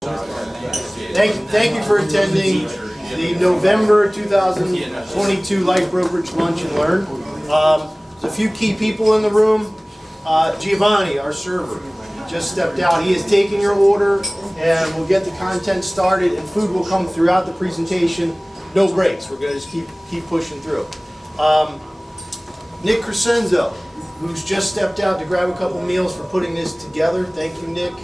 Thank you for attending the November 2022 Life Brokerage Lunch and Learn. There's a few key people in the room. Giovanni, our server, just stepped out. He has taken your order, and we'll get the content started, and food will come throughout the presentation. No breaks. We're going to just keep pushing through. Nick Crescenzo, who's just stepped out to grab a couple meals for putting this together. Thank you, Nick.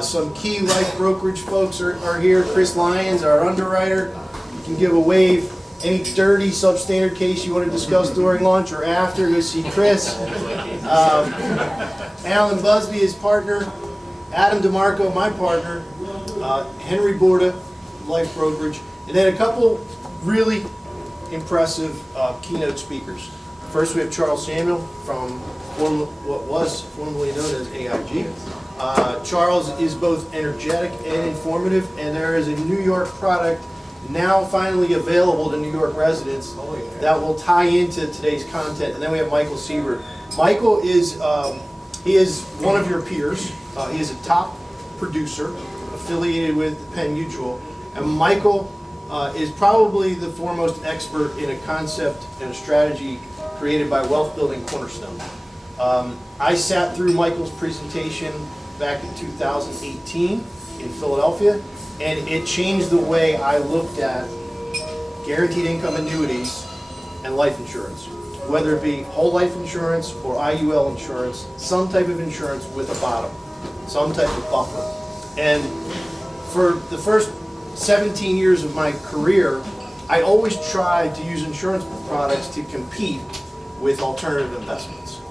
Some key Life Brokerage folks are here. Chris Lyons, our underwriter. You can give a wave. Any dirty substandard case you want to discuss during lunch or after, go see Chris. Alan Busby, his partner. Adam DeMarco, my partner. Henry Borda, Life Brokerage. And then a couple really impressive keynote speakers. First, we have Charles Samuel from what was formerly known as AIG. Charles is both energetic and informative, and there is a New York product now finally available to New York residents that will tie into today's content. And then we have Michael Siebert. Michael is he is one of your peers. He is a top producer affiliated with Penn Mutual, and Michael is probably the foremost expert in a concept and a strategy created by Wealth Building Cornerstone. I sat through Michael's presentation back in 2018 in Philadelphia, and it changed the way I looked at guaranteed income annuities and life insurance, whether it be whole life insurance or IUL insurance, some type of insurance with a bottom, some type of buffer. And for the first 17 years of my career, I always tried to use insurance products to compete with alternative investments.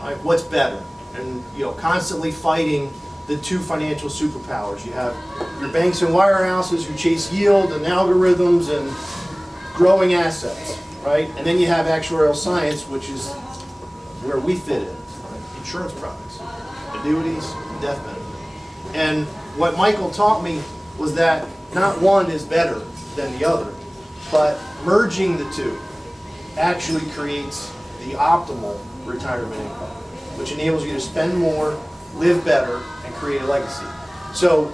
Right? What's better? And constantly fighting the two financial superpowers. You have your banks and wirehouses who chase yield and algorithms and growing assets, right? And then you have actuarial science, which is where we fit in, right? Insurance products, annuities, death benefit. And what Michael taught me was that not one is better than the other, but merging the two actually creates the optimal retirement income, which enables you to spend more, live better, and create a legacy. So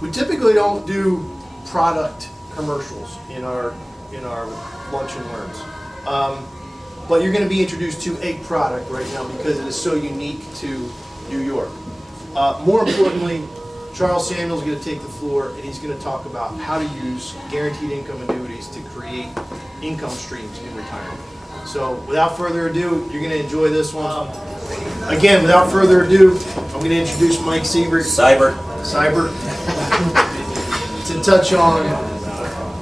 we typically don't do product commercials in our lunch and learns. But you're going to be introduced to a product right now because it is so unique to New York. More importantly, Charles Samuel is going to take the floor, and he's going to talk about how to use guaranteed income annuities to create income streams in retirement. So without further ado, you're going to enjoy this one. Again, without further ado, I'm going to introduce Mike Siebert. Seibert. To touch on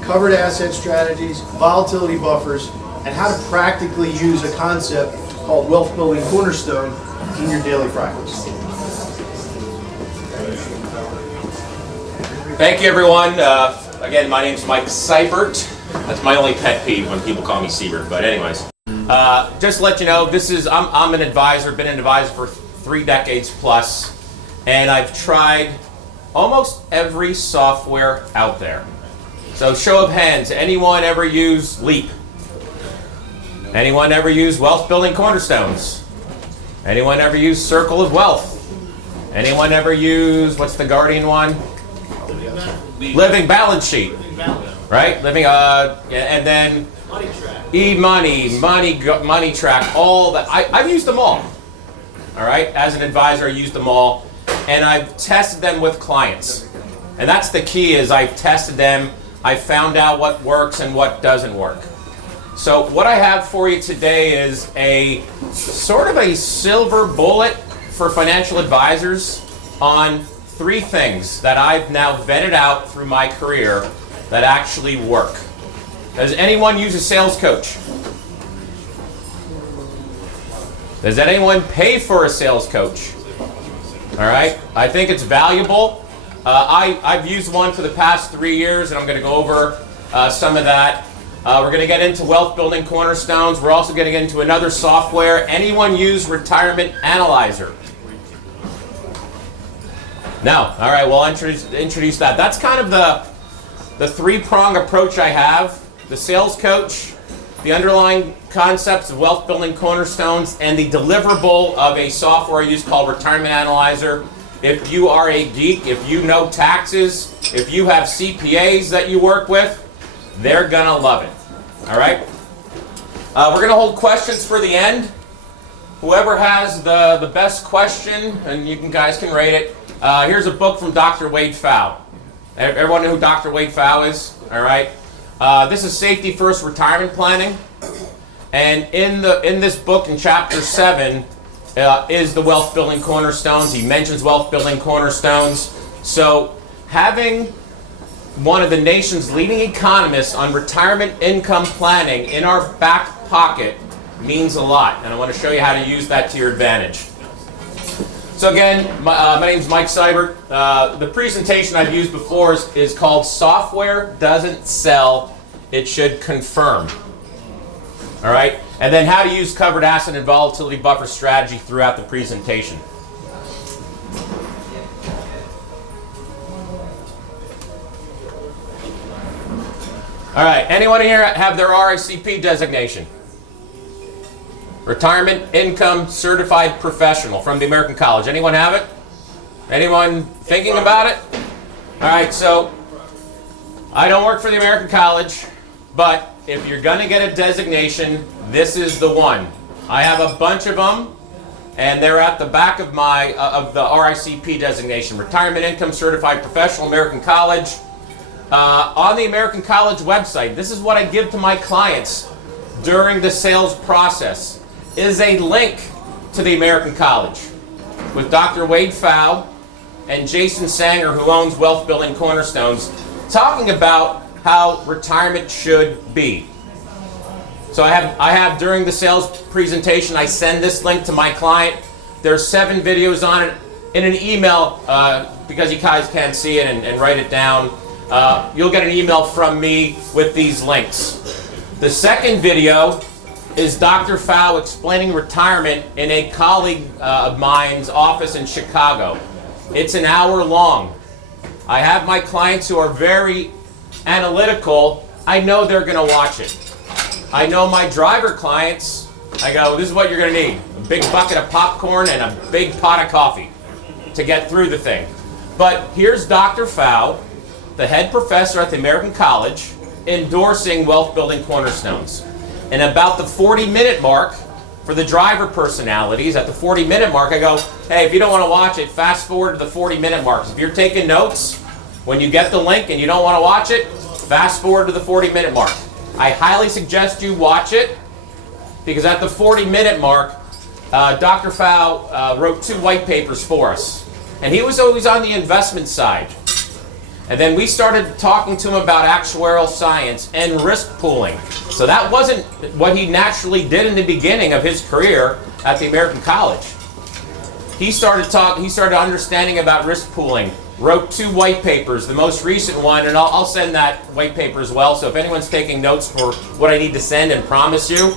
covered asset strategies, volatility buffers, and how to practically use a concept called Wealth Building Cornerstone in your daily practice. Thank you, everyone. Again, my name's Mike Seibert. That's my only pet peeve when people call me Siebert. But anyways, just to let you know, I'm an advisor. Been an advisor for 3 decades plus, and I've tried almost every software out there. So, show of hands: anyone ever use Leap? Anyone ever use Wealth Building Cornerstones? Anyone ever use Circle of Wealth? Anyone ever use what's the Guardian one? Living Balance Sheet, right? And then Money Track, all that. I've used them all right? As an advisor, I used them all, and I've tested them with clients. And that's the key, is I've tested them, I found out what works and what doesn't work. So what I have for you today is a sort of a silver bullet for financial advisors on 3 things that I've now vetted out through my career that actually work. Does anyone use a sales coach? Does anyone pay for a sales coach? All right, I think it's valuable. I've used one for the past 3 years, and I'm going to go over some of that. We're going to get into Wealth Building Cornerstones. We're also going to get into another software. Anyone use Retirement Analyzer? No. All right, well, I'll introduce that. That's kind of the 3-prong approach I have: the sales coach, the underlying concepts of Wealth Building Cornerstones, and the deliverable of a software I use called Retirement Analyzer. if you are a geek, if you know taxes, if you have CPAs that you work with, they're gonna love it. All right? We're gonna hold questions for the end. Whoever has the best question, and you guys can rate it. Here's a book from Dr. Wade Pfau. Everyone know who Dr. Wade Pfau is? All right. This is Safety First Retirement Planning, and in this book, in chapter 7, is the wealth building cornerstones. He mentions wealth building cornerstones. So having one of the nation's leading economists on retirement income planning in our back pocket means a lot, and I want to show you how to use that to your advantage. So again, my name's Mike Seibert. The presentation I've used before is called Software Doesn't Sell, It Should Confirm. All right? And then how to use covered asset and volatility buffer strategy throughout the presentation. All right, anyone here have their RICP designation? Retirement Income Certified Professional from the American College. Anyone have it? Anyone thinking about it? All right, so I don't work for the American College, but if you're going to get a designation, this is the one. I have a bunch of them, and they're at the back of my of the RICP designation. Retirement Income Certified Professional, American College. On the American College website, this is what I give to my clients during the sales process, is a link to the American College with Dr. Wade Pfau and Jason Sanger, who owns Wealth Building Cornerstones, talking about how retirement should be. So I have during the sales presentation, I send this link to my client. There's 7 videos on it in an email, because you guys can't see it and write it down. You'll get an email from me with these links. The second video is Dr. Pfau explaining retirement in a colleague of mine's office in Chicago. It's an hour long. I have my clients who are very analytical. I know they're going to watch it. I know my driver clients, I go, this is what you're going to need. A big bucket of popcorn and a big pot of coffee to get through the thing. But here's Dr. Pfau, the head professor at the American College, endorsing Wealth Building Cornerstones. And about the 40-minute mark, for the driver personalities, at the 40-minute mark, I go, hey, if you don't want to watch it, fast forward to the 40-minute mark. If you're taking notes, when you get the link and you don't want to watch it, fast forward to the 40-minute mark. I highly suggest you watch it, because at the 40-minute mark, Dr. Pfau wrote 2 white papers for us. And he was always on the investment side. And then we started talking to him about actuarial science and risk pooling. So that wasn't what he naturally did in the beginning of his career at the American College. He started understanding about risk pooling, wrote 2 white papers, the most recent one, and I'll send that white paper as well. So if anyone's taking notes for what I need to send, and promise you,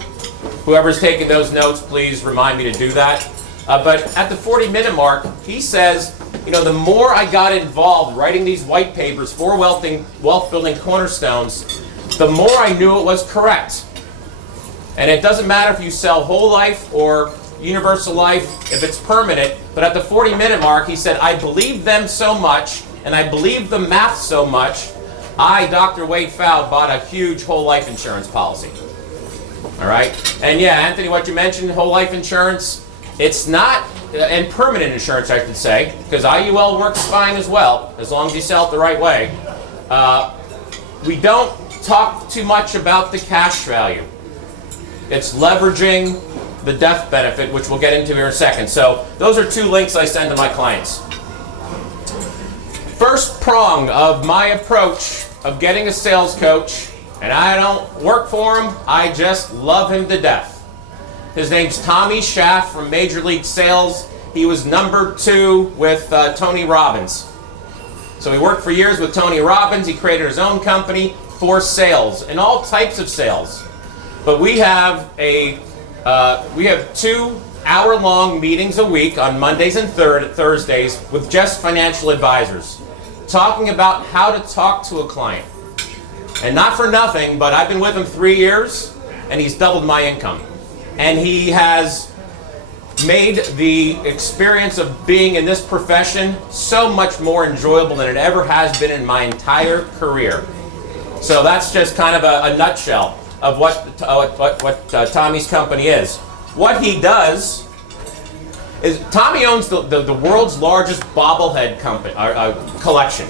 whoever's taking those notes, please remind me to do that. But at the 40-minute mark, he says, you know, the more I got involved writing these white papers for Wealth Building Cornerstones, the more I knew it was correct. And it doesn't matter if you sell whole life or universal life, if it's permanent, but at the 40-minute mark, he said, I believe them so much, and I believe the math so much, I, Dr. Wade Pfau, bought a huge whole life insurance policy. All right? And yeah, Anthony, what you mentioned, whole life insurance, it's not, and permanent insurance, I should say, because IUL works fine as well, as long as you sell it the right way. We don't talk too much about the cash value. It's leveraging the death benefit, which we'll get into here in a second. So those are 2 links I send to my clients. First prong of my approach of getting a sales coach, and I don't work for him, I just love him to death. His name's Tommy Schaff from Major League Sales. He was number 2 with Tony Robbins. So he worked for years with Tony Robbins. He created his own company for sales and all types of sales. But we have 2 hour-long meetings a week on Mondays and Thursdays with just financial advisors, talking about how to talk to a client. And not for nothing, but I've been with him 3 years, and he's doubled my income. And he has made the experience of being in this profession so much more enjoyable than it ever has been in my entire career. So that's just kind of a nutshell of what Tommy's company is. What he does is Tommy owns the world's largest bobblehead company collection.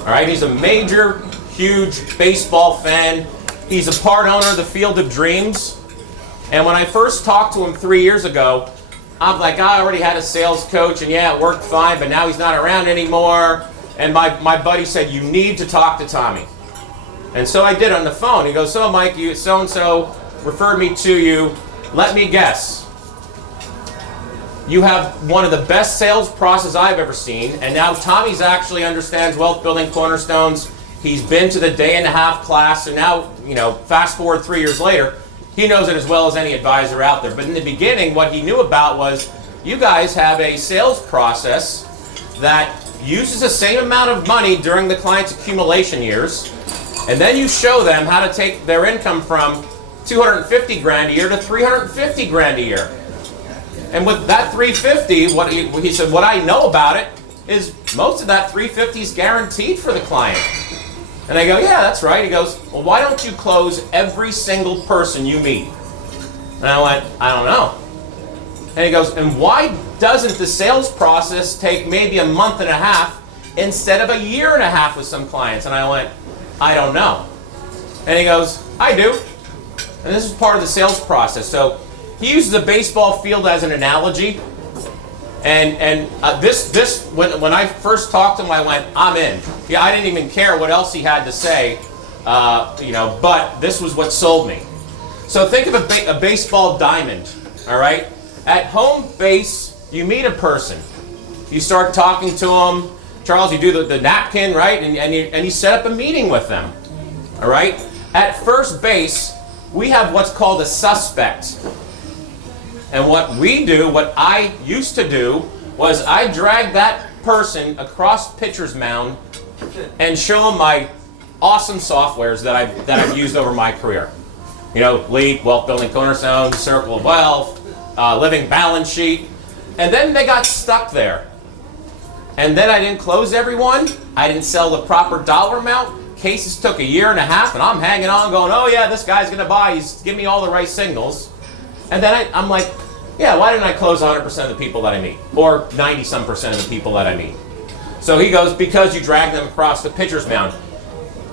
All right, he's a major, huge baseball fan. He's a part owner of the Field of Dreams. And when I first talked to him 3 years ago, I'm like, I already had a sales coach, and yeah, it worked fine, but now he's not around anymore. And my buddy said, you need to talk to Tommy. And so I did on the phone. He goes, so Mike, you so-and-so referred me to you. Let me guess. You have one of the best sales processes I've ever seen, and now Tommy's actually understands wealth building cornerstones. He's been to the day-and-a-half class, so now, fast forward 3 years later, he knows it as well as any advisor out there. But in the beginning, what he knew about was, you guys have a sales process that uses the same amount of money during the client's accumulation years, and then you show them how to take their income from 250 grand a year to 350 grand a year. And with that 350, he said, what I know about it is most of that 350 is guaranteed for the client. And I go, yeah, that's right. He goes, well, why don't you close every single person you meet? And I went, I don't know. And he goes, and why doesn't the sales process take maybe a month and a half instead of a year and a half with some clients? And I went, I don't know. And he goes, I do. And this is part of the sales process. So he uses a baseball field as an analogy. And when I first talked to him, I went, I'm in. Yeah, I didn't even care what else he had to say, but this was what sold me. So think of a baseball diamond, all right? At home base, you meet a person. You start talking to them. Charles, you do the napkin, right? And you set up a meeting with them, all right? At first base, we have what's called a suspect. And what we do, what I used to do, was I drag that person across pitcher's mound and show them my awesome softwares that I've used over my career. Leap, Wealth Building Cornerstones, Circle of Wealth, Living Balance Sheet. And then they got stuck there. And then I didn't close everyone. I didn't sell the proper dollar amount. Cases took a year and a half, and I'm hanging on going, oh yeah, this guy's going to buy. He's giving me all the right signals. And then I'm like, yeah, why didn't I close 100% of the people that I meet? Or 90-some% of the people that I meet? So he goes, because you drag them across the pitcher's mound.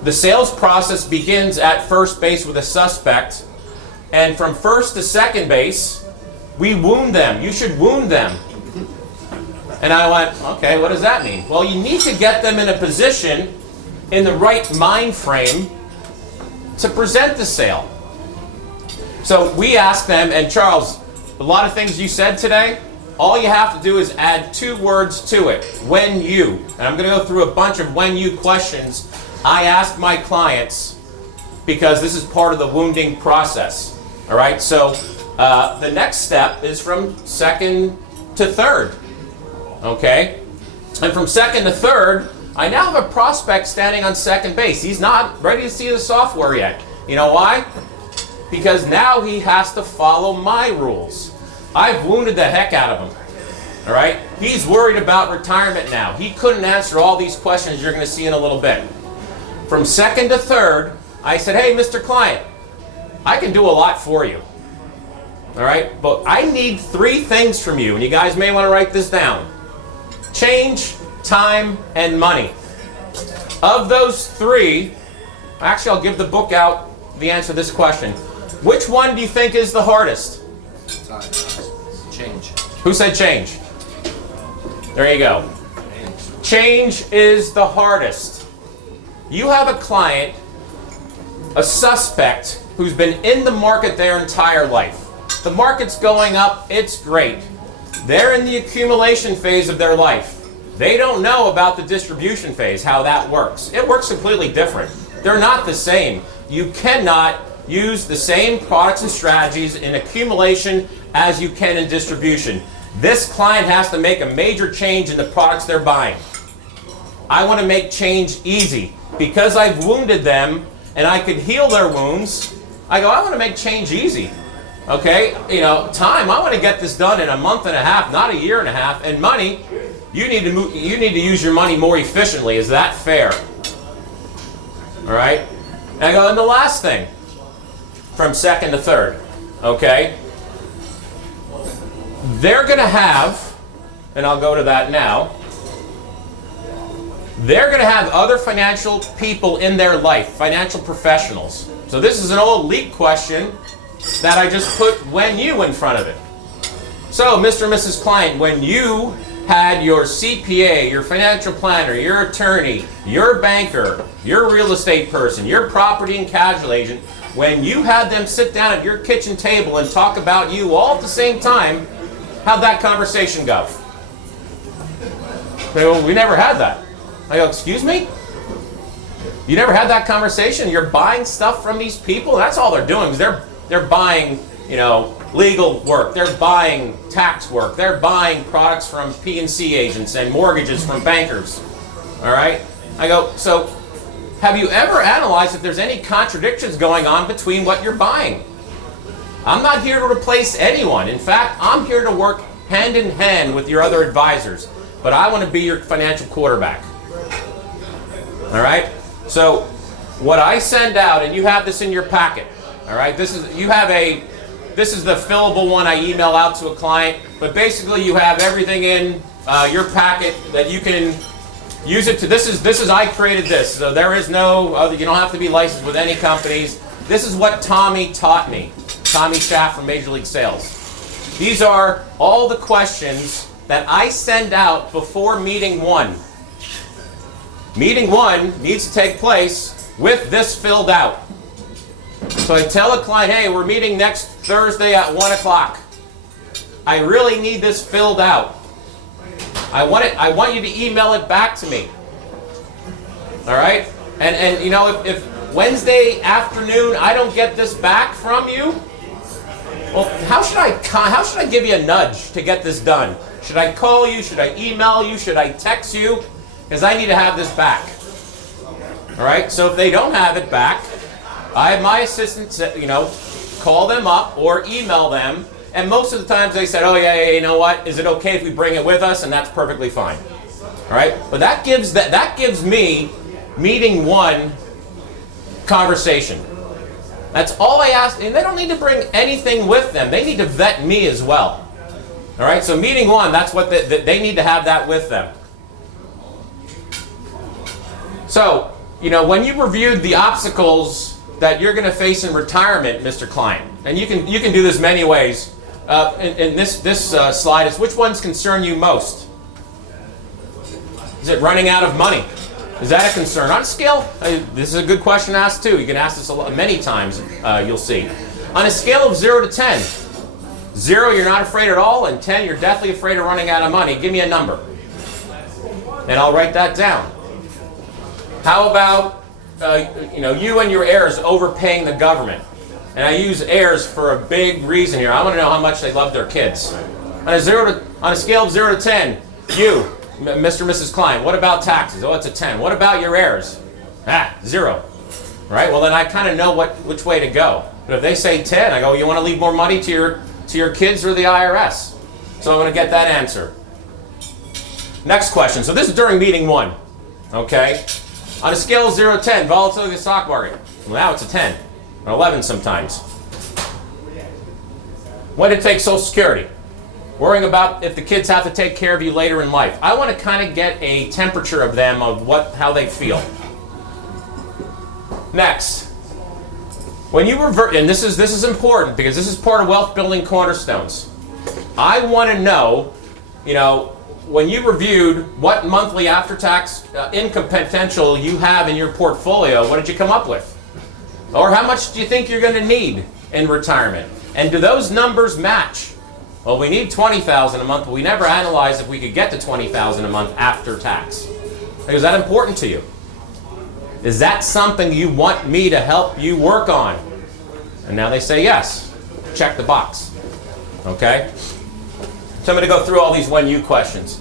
The sales process begins at first base with a suspect, and from first to second base, we wound them. You should wound them. And I went, okay, what does that mean? Well, you need to get them in a position, in the right mind frame, to present the sale. So we asked them, and Charles, a lot of things you said today, all you have to do is add 2 words to it. When you. And I'm going to go through a bunch of when you questions I ask my clients because this is part of the wounding process. All right, so the next step is from second to third. Okay? And from second to third, I now have a prospect standing on second base. He's not ready to see the software yet. You know why? Because now he has to follow my rules. I've wounded the heck out of him. All right? He's worried about retirement now. He couldn't answer all these questions you're going to see in a little bit. From second to third, I said, hey, Mr. Client, I can do a lot for you. All right? But I need 3 things from you, and you guys may want to write this down. Change, time, and money. Of those 3, actually, I'll give the book out the answer to this question. Which one do you think is the hardest? Time. Change. Who said change? There you go. Change is the hardest. You have a client, a suspect, who's been in the market their entire life. The market's going up, it's great. They're in the accumulation phase of their life. They don't know about the distribution phase, how that works. It works completely different. They're not the same. You cannot use the same products and strategies in accumulation as you can in distribution. This client has to make a major change in the products they're buying. I want to make change easy. Because I've wounded them and I could heal their wounds, I go, I want to make change easy. Okay, time. I want to get this done in a month and a half, not a year and a half. And money, you need to use your money more efficiently. Is that fair? All right. And I go, and the last thing, from second to third. Okay. They're going to have, and I'll go to that now. They're going to have other financial people in their life, financial professionals. So this is an old leak question that I just put when you in front of it. So, Mr. and Mrs. Client, when you had your CPA, your financial planner, your attorney, your banker, your real estate person, your property and casualty agent, when you had them sit down at your kitchen table and talk about you all at the same time, how'd that conversation go? They go, we never had that. I go, excuse me? You never had that conversation? You're buying stuff from these people? That's all they're doing, is they're buying, legal work. They're buying tax work. They're buying products from P&C agents and mortgages from bankers. All right? I go, so have you ever analyzed if there's any contradictions going on between what you're buying? I'm not here to replace anyone. In fact, I'm here to work hand in hand with your other advisors. But I want to be your financial quarterback. All right? So what I send out, and you have this in your packet, all right? This is the fillable one I email out to a client, but basically you have everything in your packet that you can use it to. This is I created this, so there is no other. You don't have to be licensed with any companies. This is what Tommy taught me, Tommy Schaff from Major League Sales. These are all the questions that I send out before meeting one. Meeting one needs to take place with this filled out. So I tell a client, hey, we're meeting next Thursday at 1 o'clock. I really need this filled out. I want you to email it back to me. All right? And if Wednesday afternoon I don't get this back from you, well, how should I give you a nudge to get this done? Should I call you? Should I email you? Should I text you? Because I need to have this back. All right? So if they don't have it back, I have my assistants, call them up or email them. And most of the times they said, oh, yeah, you know what? Is it okay if we bring it with us? And that's perfectly fine. All right? But that gives me meeting one conversation. That's all I ask. And they don't need to bring anything with them. They need to vet me as well. All right? So meeting one, that's what they need to have that with them. So, when you reviewed the obstacles that you're going to face in retirement, Mr. Client, and you can do this many ways. In this slide is which ones concern you most? Is it running out of money? Is that a concern? On a scale, this is a good question to ask too. You can ask this many times. You'll see. On a scale of 0 to 10, 0 you're not afraid at all, and 10 you're deathly afraid of running out of money. Give me a number, and I'll write that down. How about you and your heirs overpaying the government? And I use heirs for a big reason here. I want to know how much they love their kids. On a scale of 0 to 10, you, Mr. and Mrs. Klein, what about taxes? Oh, it's a 10. What about your heirs? 0. Right? Well, then I kind of know which way to go. But if they say 10, I go, you want to leave more money to your kids or the IRS? So I'm going to get that answer. Next question. So this is during meeting one. Okay? On a scale of 0 to 10, volatility of the stock market. Well, now it's a 10. Or 11 sometimes. When to take Social Security. Worrying about if the kids have to take care of you later in life. I want to kind of get a temperature of them of how they feel. Next. When you revert, and this is important because this is part of wealth building cornerstones. I want to know, when you reviewed what monthly after-tax income potential you have in your portfolio, what did you come up with? Or how much do you think you're going to need in retirement? And do those numbers match? Well, we need $20,000 a month, but we never analyzed if we could get to $20,000 a month after tax. Is that important to you? Is that something you want me to help you work on? And now they say yes. Check the box. Okay? So I'm going to go through all these when you questions.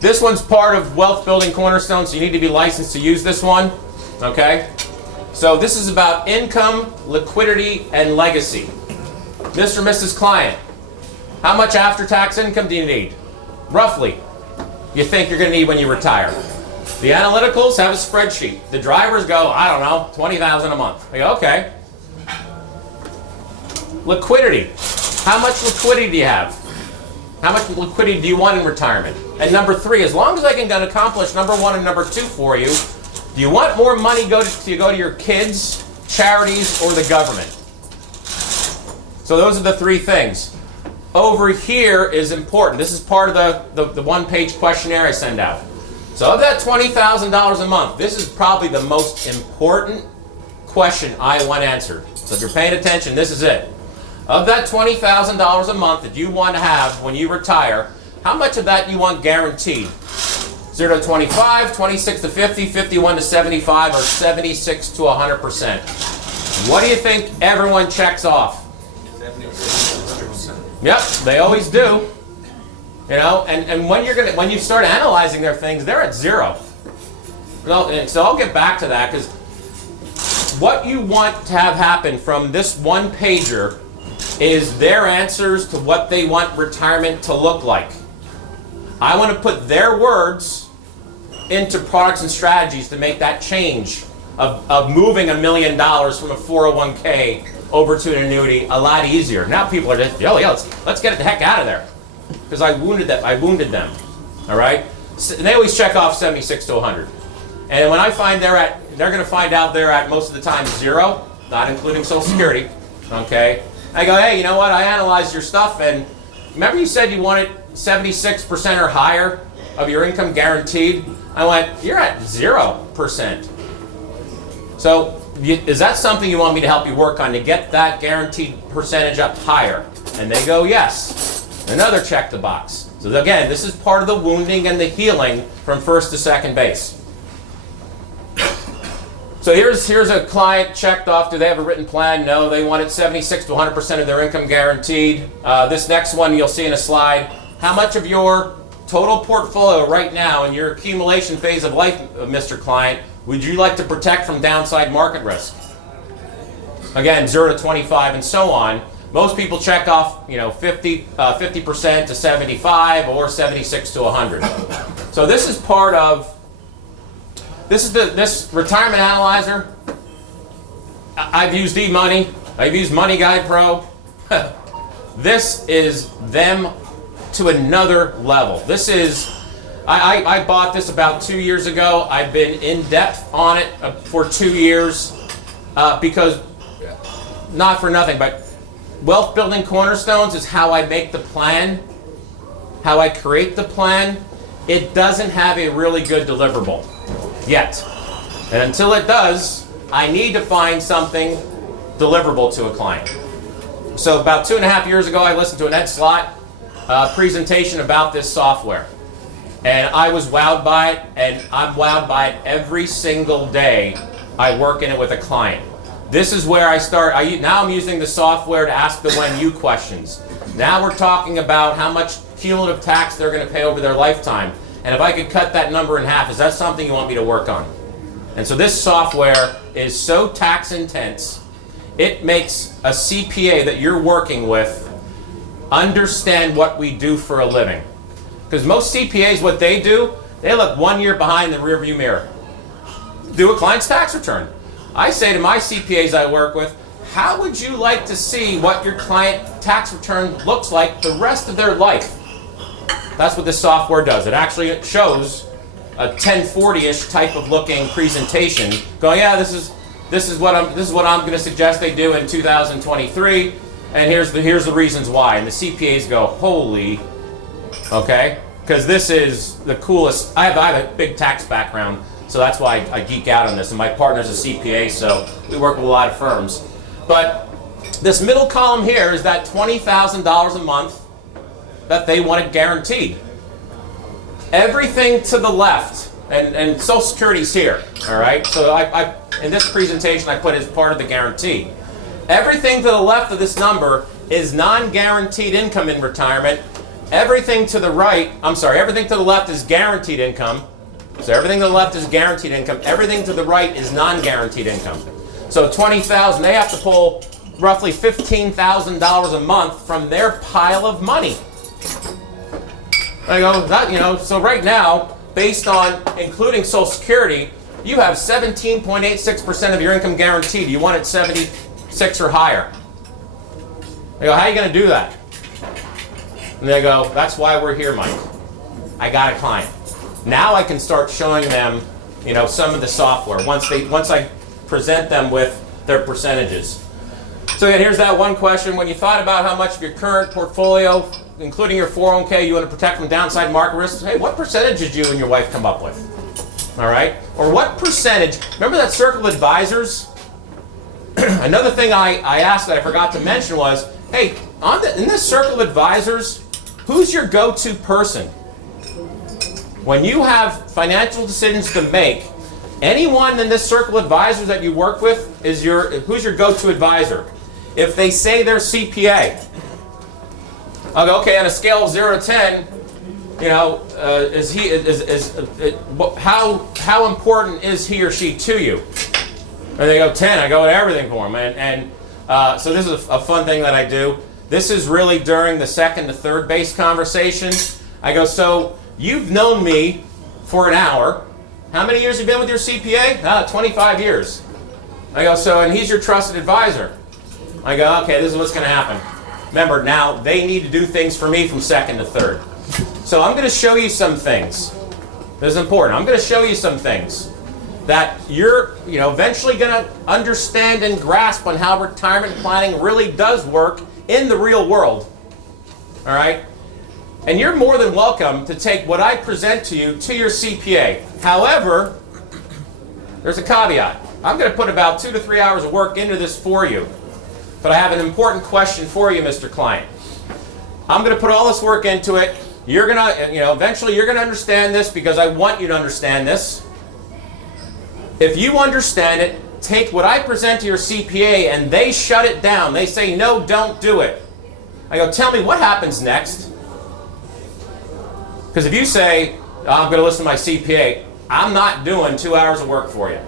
This one's part of Wealth Building Cornerstone, so you need to be licensed to use this one. Okay? So this is about income, liquidity, and legacy. Mr. and Mrs. Client, how much after-tax income do you need? Roughly, you think you're going to need when you retire. The analyticals have a spreadsheet. The drivers go, I don't know, $20,000 a month. I go, okay. Liquidity. How much liquidity do you have? How much liquidity do you want in retirement? And number 3, as long as I can accomplish number 1 and number 2 for you, do you want more money to go to your kids, charities, or the government? So those are the 3 things. Over here is important. This is part of the one-page questionnaire I send out. So of that $20,000 a month, this is probably the most important question I want answered. So if you're paying attention, this is it. Of that $20,000 a month that you want to have when you retire, how much of that you want guaranteed? 0 to 25, 26 to 50, 51 to 75, or 76 to 100%? What do you think everyone checks off? 76%. Yep, they always do. You know, and when you start analyzing their things, they're at 0. So I'll get back to that, because what you want to have happen from this one pager is their answers to what they want retirement to look like. I want to put their words into products and strategies to make that change of moving $1 million from a 401k over to an annuity a lot easier. Now people are just, oh yeah, let's get it the heck out of there, because I wounded them. All right, so they always check off 76 to 100, and when I find they're going to find out they're at most of the time 0, not including Social Security. Okay, I go, hey, you know what? I analyzed your stuff, and remember you said you wanted 76% or higher of your income guaranteed? I went, you're at 0%. So is that something you want me to help you work on to get that guaranteed percentage up higher? And they go, yes. Another check the box. So again, this is part of the wounding and the healing from first to second base. So here's a client checked off. Do they have a written plan? No. They wanted 76 to 100% of their income guaranteed. This next one you'll see in a slide. How much of your total portfolio right now in your accumulation phase of life, Mr. Client, would you like to protect from downside market risk? Again, 0 to 25 and so on. Most people check off, 50% to 75 or 76 to 100. So this is part of, this retirement analyzer. I've used eMoney. I've used Money Guide Pro. This is them to another level. This is, I bought this about 2 years ago. I've been in depth on it for 2 years because, not for nothing, but wealth building cornerstones is how I make the plan, how I create the plan. It doesn't have a really good deliverable yet. And until it does, I need to find something deliverable to a client. So about 2.5 years ago, I listened to an Ed Slott presentation about this software. And I was wowed by it, and I'm wowed by it every single day I work in it with a client. This is where I start. Now I'm using the software to ask the when you questions. Now we're talking about how much cumulative tax they're going to pay over their lifetime. And if I could cut that number in half, is that something you want me to work on? And so this software is so tax intense, it makes a CPA that you're working with understand what we do for a living. Because most CPAs, what they do, they look 1 year behind the rearview mirror. Do a client's tax return. I say to my CPAs I work with, how would you like to see what your client tax return looks like the rest of their life? That's what this software does. It actually shows a 1040-ish type of looking presentation going, yeah, this is what I'm going to suggest they do in 2023, and here's the reasons why. And the CPAs go, holy, okay? Because this is the coolest. I have a big tax background, so that's why I geek out on this. And my partner's a CPA, so we work with a lot of firms. But this middle column here is that $20,000 a month that they wanted guaranteed. Everything to the left, and Social Security's here, all right? So I in this presentation I put as part of the guarantee. Everything to the left of this number is non-guaranteed income in retirement. Everything to the right, everything to the left is guaranteed income. So everything to the left is guaranteed income. Everything to the right is non-guaranteed income. So 20,000, they have to pull roughly $15,000 a month from their pile of money. I go, so right now, based on including Social Security, you have 17.86% of your income guaranteed. You want it 76 or higher. I go, how are you going to do that? And they go, that's why we're here, Mike. I got a client. Now I can start showing them, some of the software once I present them with their percentages. So again, here's that one question. When you thought about how much of your current portfolio, including your 401k, you want to protect from downside market risks, hey, what percentage did you and your wife come up with? All right? Or what percentage, remember that circle of advisors? Another thing I asked that I forgot to mention was, hey, in this circle of advisors, who's your go-to person? When you have financial decisions to make, anyone in this circle of advisors that you work with who's your go-to advisor? If they say they're CPA, I'll go, okay, on a scale of 0 to 10, how important is he or she to you? And they go 10. I go with everything for them, so this is a fun thing that I do. This is really during the second to third base conversations. I go, so you've known me for an hour. How many years have you been with your CPA? 25 years. I go, and he's your trusted advisor. I go, okay, this is what's going to happen. Remember, now they need to do things for me from second to third. So I'm going to show you some things. This is important. I'm going to show you some things that you're eventually going to understand and grasp on how retirement planning really does work in the real world. All right? And you're more than welcome to take what I present to you to your CPA. However, there's a caveat. I'm going to put about 2 to 3 hours of work into this for you. But I have an important question for you, Mr. Client. I'm going to put all this work into it. You're going to, eventually you're going to understand this because I want you to understand this. If you understand it, take what I present to your CPA and they shut it down. They say, no, don't do it. I go, tell me what happens next. Because if you say, I'm going to listen to my CPA, I'm not doing 2 hours of work for you.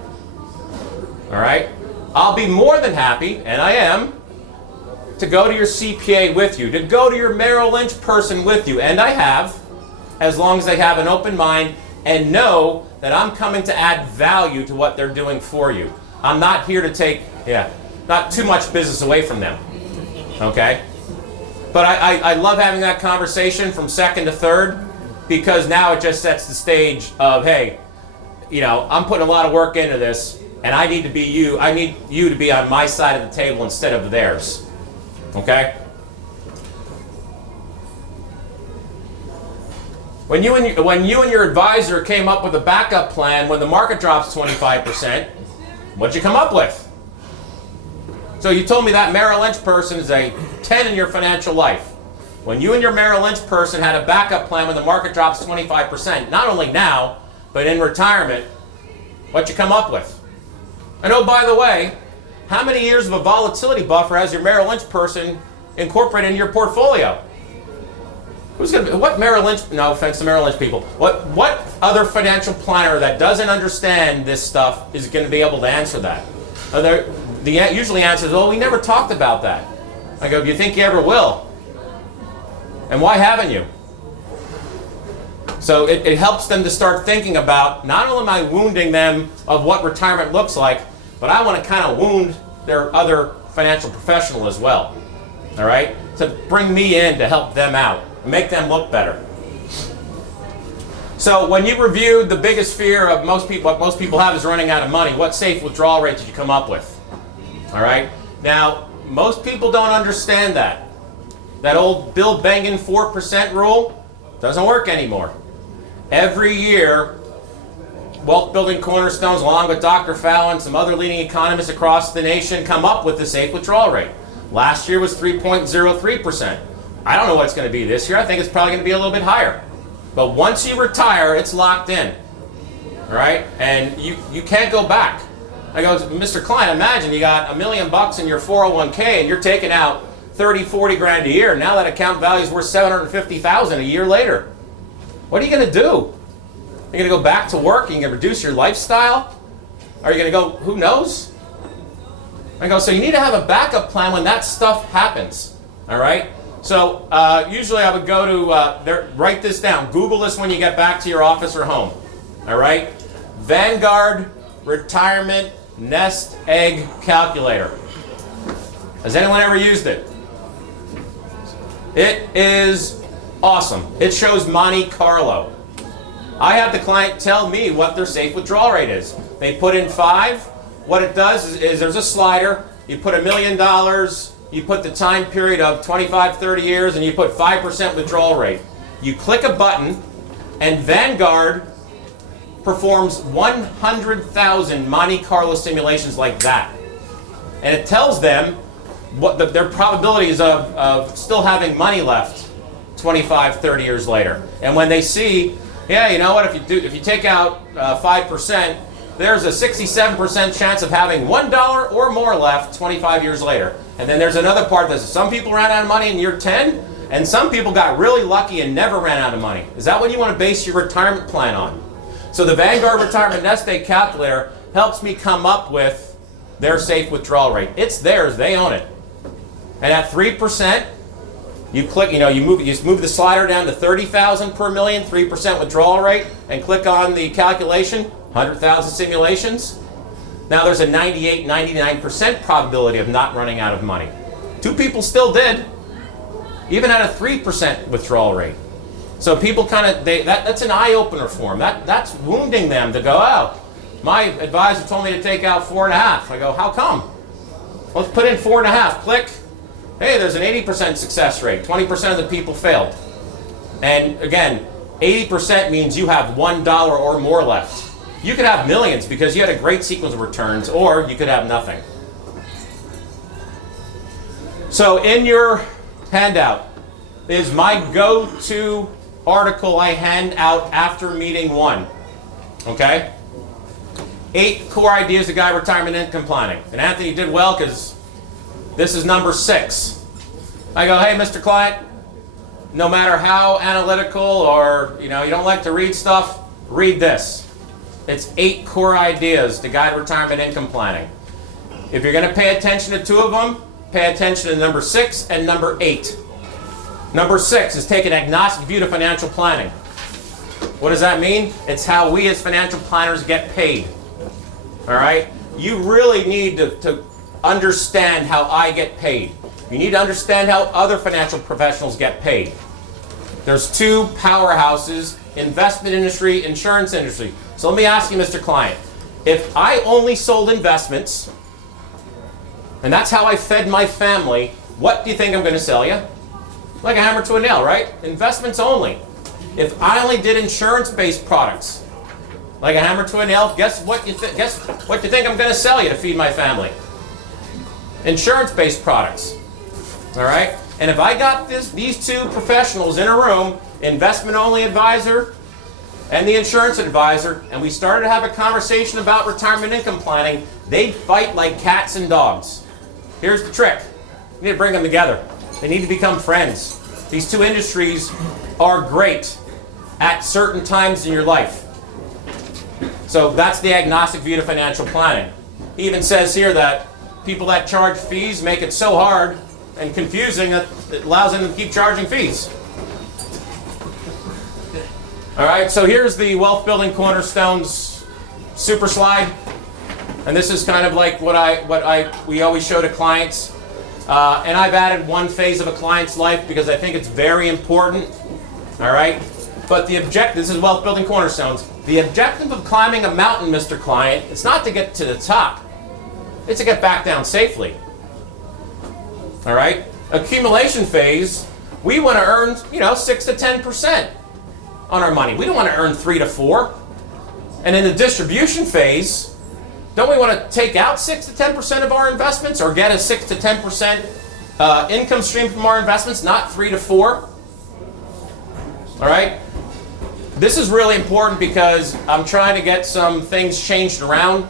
All right? I'll be more than happy, and I am, to go to your CPA with you, to go to your Merrill Lynch person with you, and I have, as long as they have an open mind and know that I'm coming to add value to what they're doing for you. I'm not here to take, not too much business away from them, okay? But I love having that conversation from second to third because now it just sets the stage of, hey, I'm putting a lot of work into this and I need to be you. I need you to be on my side of the table instead of theirs, okay? When you and your advisor came up with a backup plan when the market drops 25%, what'd you come up with? So you told me that Merrill Lynch person is a 10 in your financial life. When you and your Merrill Lynch person had a backup plan when the market drops 25%, not only now, but in retirement, what'd you come up with? And oh, by the way, how many years of a volatility buffer has your Merrill Lynch person incorporated in your portfolio? What Merrill Lynch, no offense to Merrill Lynch people, what other financial planner that doesn't understand this stuff is going to be able to answer that? The usually answer is, well, we never talked about that. I go, do you think you ever will? And why haven't you? So it helps them to start thinking about, not only am I wounding them of what retirement looks like, but I want to kind of wound their other financial professional as well. All right? To bring me in to help them out, make them look better. So when you reviewed the biggest fear of most people, what most people have is running out of money, what safe withdrawal rate did you come up with? All right? Now, most people don't understand that. That old Bill Bengen 4% rule doesn't work anymore. Every year, Wealth Building Cornerstones, along with Dr. Fallon and some other leading economists across the nation, come up with the safe withdrawal rate. Last year was 3.03%. I don't know what it's going to be this year. I think it's probably going to be a little bit higher. But once you retire, it's locked in. All right? And you can't go back. I go, Mr. Klein, imagine you got $1 million in your 401k and you're taking out 30, 40 grand a year. Now that account value is worth $750,000 a year later. What are you going to do? Are you going to go back to work? Are you going to reduce your lifestyle? Are you going to go, who knows? I go, so you need to have a backup plan when that stuff happens, all right? So usually I would go to, write this down. Google this when you get back to your office or home, all right? Vanguard Retirement Nest Egg Calculator. Has anyone ever used it? It is awesome. It shows Monte Carlo. I have the client tell me what their safe withdrawal rate is. They put in 5. What it does is there's a slider. You put $1 million, you put the time period of 25, 30 years, and you put 5% withdrawal rate. You click a button, and Vanguard performs 100,000 Monte Carlo simulations like that. And it tells them what their probabilities of still having money left 25, 30 years later. And when they see, yeah, you know what, if you take out 5%, there's a 67% chance of having $1 or more left 25 years later. And then there's another part that says some people ran out of money in year 10, and some people got really lucky and never ran out of money. Is that what you want to base your retirement plan on? So the Vanguard Retirement Nest Egg Calculator helps me come up with their safe withdrawal rate. It's theirs, they own it. And at 3%, you click, you move the slider down to 30,000 per million, 3% withdrawal rate, and click on the calculation, 100,000 simulations. Now there's a 98, 99% probability of not running out of money. 2 people still did, even at a 3% withdrawal rate. So people that's an eye-opener for them. That's wounding them to go, oh, my advisor told me to take out 4.5. I go, how come? Let's put in 4.5, click. Hey, there's an 80% success rate. 20% of the people failed. And again, 80% means you have $1 or more left. You could have millions because you had a great sequence of returns, or you could have nothing. So in your handout is my go-to article I hand out after meeting 1. Okay? 8 core ideas to guide retirement income planning. And Anthony did well because this is number 6. I go, hey, Mr. Client, no matter how analytical or you don't like to read stuff, read this. It's 8 core ideas to guide retirement income planning. If you're going to pay attention to 2 of them, pay attention to number 6 and number 8. Number 6 is take an agnostic view to financial planning. What does that mean? It's how we as financial planners get paid. All right? You really need to understand how I get paid. You need to understand how other financial professionals get paid. There's 2 powerhouses, investment industry, insurance industry. So let me ask you, Mr. Client, if I only sold investments, and that's how I fed my family, what do you think I'm going to sell you? Like a hammer to a nail, right? Investments only. If I only did insurance-based products, like a hammer to a nail, guess what you think I'm going to sell you to feed my family? Insurance-based products. All right? And if I got these 2 professionals in a room, investment-only advisor and the insurance advisor, and we started to have a conversation about retirement income planning, they'd fight like cats and dogs. Here's the trick. You need to bring them together. They need to become friends. These 2 industries are great at certain times in your life. So that's the agnostic view to financial planning. He even says here that people that charge fees make it so hard and confusing that it allows them to keep charging fees. All right, so here's the Wealth Building Cornerstones super slide. And this is kind of like what we always show to clients. And I've added 1 phase of a client's life because I think it's very important. All right? But this is Wealth Building Cornerstones. The objective of climbing a mountain, Mr. Client, it's not to get to the top. It's to get back down safely. All right? Accumulation phase, we want to earn, 6 to 10% on our money. We don't want to earn 3 to 4. And in the distribution phase, don't we want to take out 6 to 10% of our investments or get a 6 to 10% income stream from our investments, not 3 to 4? All right? This is really important because I'm trying to get some things changed around.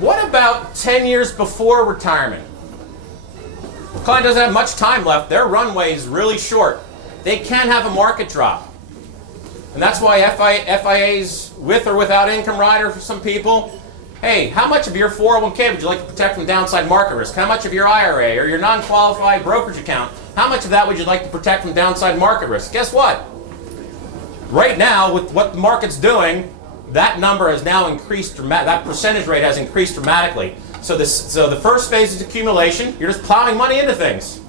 What about 10 years before retirement? The client doesn't have much time left. Their runway is really short. They can have a market drop. And that's why FIAs with or without income rider for some people hey, how much of your 401k would you like to protect from downside market risk? How much of your IRA or your non-qualified brokerage account, how much of that would you like to protect from downside market risk? Guess what? Right now, with what the market's doing, that number has now increased, that percentage rate has increased dramatically. So the first phase is accumulation. You're just plowing money into things.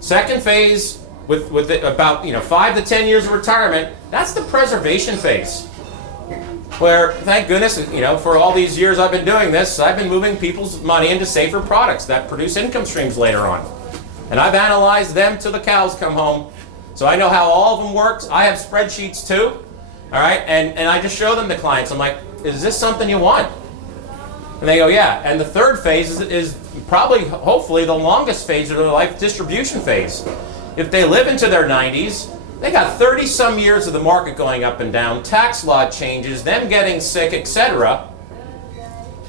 Second phase, with about 5 to 10 years of retirement, that's the preservation phase. Where, thank goodness, for all these years I've been doing this, I've been moving people's money into safer products that produce income streams later on. And I've analyzed them till the cows come home. So I know how all of them work. I have spreadsheets too. All right, and I just show them to clients. I'm like, is this something you want? And they go, yeah. And the third phase is probably, hopefully, the longest phase of their life, distribution phase. If they live into their 90s, they got 30 some years of the market going up and down, tax law changes, them getting sick, etc.,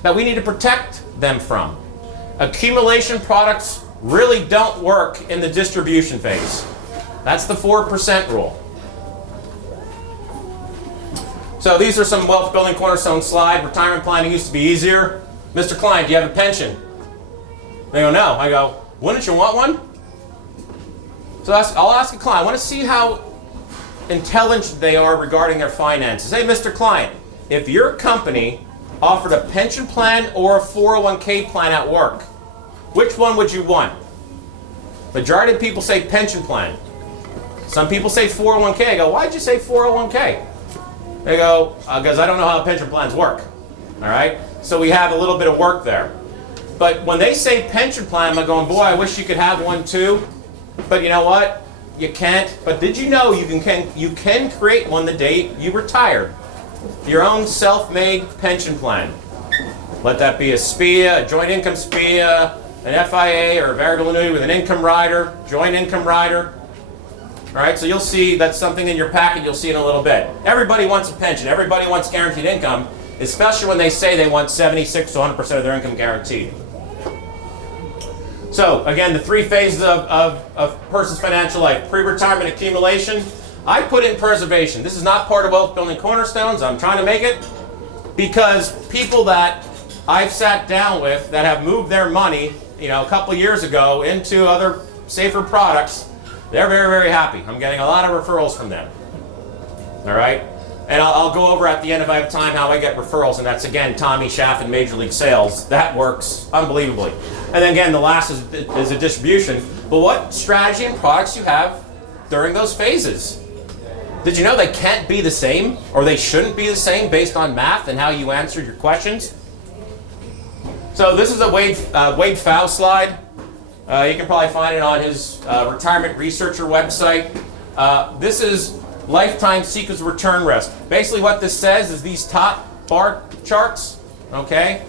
that we need to protect them from. Accumulation products really don't work in the distribution phase. That's the 4% rule. So these are some wealth building cornerstone slide. Retirement planning used to be easier. Mr. Client, do you have a pension? They go, no. I go, wouldn't you want one? So I'll ask a client, I want to see how intelligent they are regarding their finances. Hey, Mr. Client, if your company offered a pension plan or a 401k plan at work, which one would you want? Majority of people say pension plan. Some people say 401k. I go, why'd you say 401k? They go, because I don't know how pension plans work. All right? So we have a little bit of work there. But when they say pension plan, I'm going, boy, I wish you could have one too. But you know what? You can't. But did you know you can create one the day you retire? Your own self-made pension plan. Let that be a SPIA, a joint income SPIA, an FIA, or a variable annuity with an income rider, joint income rider. All right, so you'll see that's something in your packet. You'll see in a little bit. Everybody wants a pension. Everybody wants guaranteed income, especially when they say they want 76 to 100% of their income guaranteed. So again, the three phases of a person's financial life: pre-retirement accumulation. I put in preservation. This is not part of Wealth Building Cornerstones. I'm trying to make it because people that I've sat down with that have moved their money, a couple years ago into other safer products, they're very, very happy. I'm getting a lot of referrals from them. All right? And I'll go over at the end if I have time how I get referrals, and that's, again, Tommy Schaff and Major League Sales. That works unbelievably. And then, again, the last is a distribution. But what strategy and products you have during those phases? Did you know they can't be the same, or they shouldn't be the same based on math and how you answered your questions? So this is a Wade Pfau slide. You can probably find it on his retirement researcher website. This is lifetime sequence of return risk. Basically what this says is these top bar charts, okay?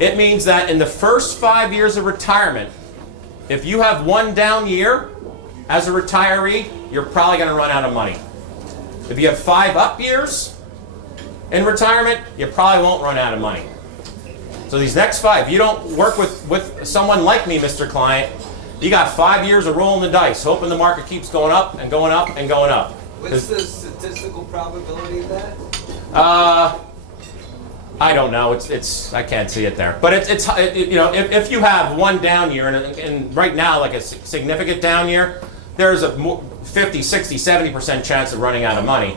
It means that in the first 5 years of retirement, if you have one down year as a retiree, you're probably going to run out of money. If you have 5 up years in retirement, you probably won't run out of money. So these next 5, you don't work with someone like me, Mr. Client, you got 5 years of rolling the dice, hoping the market keeps going up and going up and going up. What's the statistical probability of that? I don't know. It's I can't see it there. But if you have one down year and right now like a significant down year, there's a 50, 60, 70% chance of running out of money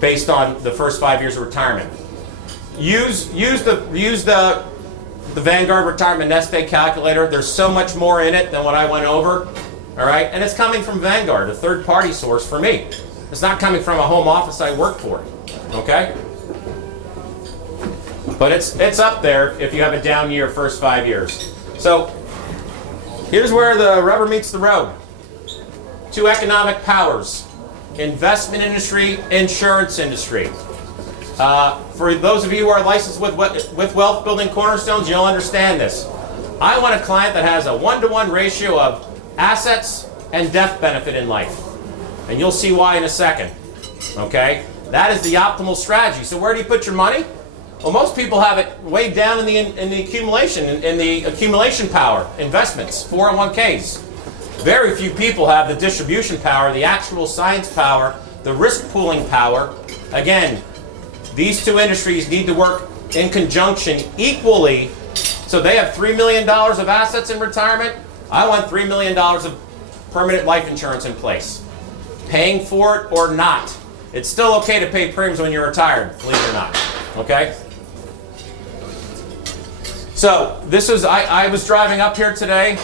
based on the first 5 years of retirement. Use the Vanguard Retirement Nest Egg Calculator. There's so much more in it than what I went over. All right, and it's coming from Vanguard, a third-party source for me. It's not coming from a home office I work for. Okay, but it's up there if you have a down year first 5 years. So here's where the rubber meets the road. 2 economic powers: investment industry, insurance industry. For those of you who are licensed with Wealth Building Cornerstones, you'll understand this. I want a client that has a 1-to-1 ratio of assets and death benefit in life. And you'll see why in a second. Okay? That is the optimal strategy. So where do you put your money? Well, most people have it way down in the accumulation power, investments, 401ks. Very few people have the distribution power, the actual science power, the risk pooling power. Again, these 2 industries need to work in conjunction equally. So they have $3 million of assets in retirement. I want $3 million of permanent life insurance in place. Paying for it or not. It's still okay to pay premiums when you're retired, believe it or not. Okay? So this is, I was driving up here today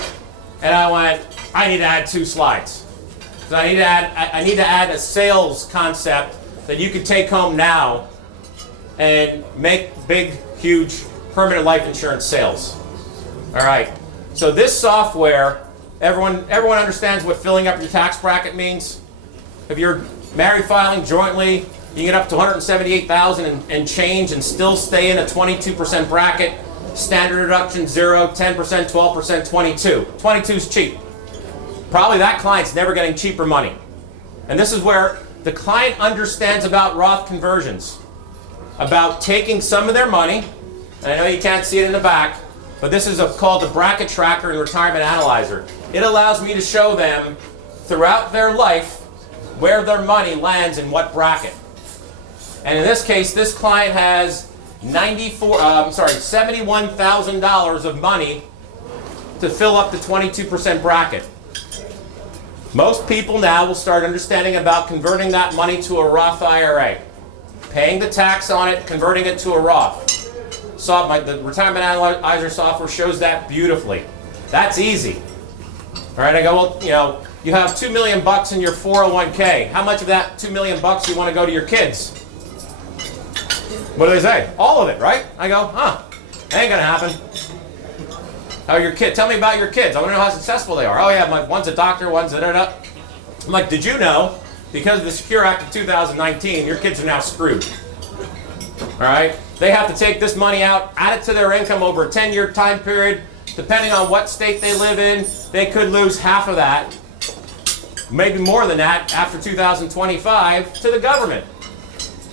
and I went, I need to add 2 slides. So I need to add a sales concept that you could take home now and make big, huge permanent life insurance sales. All right. So this software, everyone understands what filling up your tax bracket means. If you're married filing jointly, you can get up to $178,000 and change and still stay in a 22% bracket. Standard deduction 0, 10%, 12%, 22. 22 is cheap. Probably that client's never getting cheaper money. And this is where the client understands about Roth conversions, about taking some of their money, and I know you can't see it in the back, but this is called the Bracket Tracker and Retirement Analyzer. It allows me to show them throughout their life where their money lands in what bracket. And in this case, this client has $71,000 of money to fill up the 22% bracket. Most people now will start understanding about converting that money to a Roth IRA, paying the tax on it, converting it to a Roth. The Retirement Analyzer software shows that beautifully. That's easy. All right, I go, well, you have $2 million in your 401k. How much of that $2 million you want to go to your kids? What do they say? All of it, right? I go, ain't gonna happen. How are your kids? Tell me about your kids. I want to know how successful they are. Oh yeah, one's a doctor, one's da-da-da. I'm like, did you know, because of the Secure Act of 2019, your kids are now screwed. All right? They have to take this money out, add it to their income over a 10-year time period. Depending on what state they live in, they could lose half of that, maybe more than that, after 2025 to the government.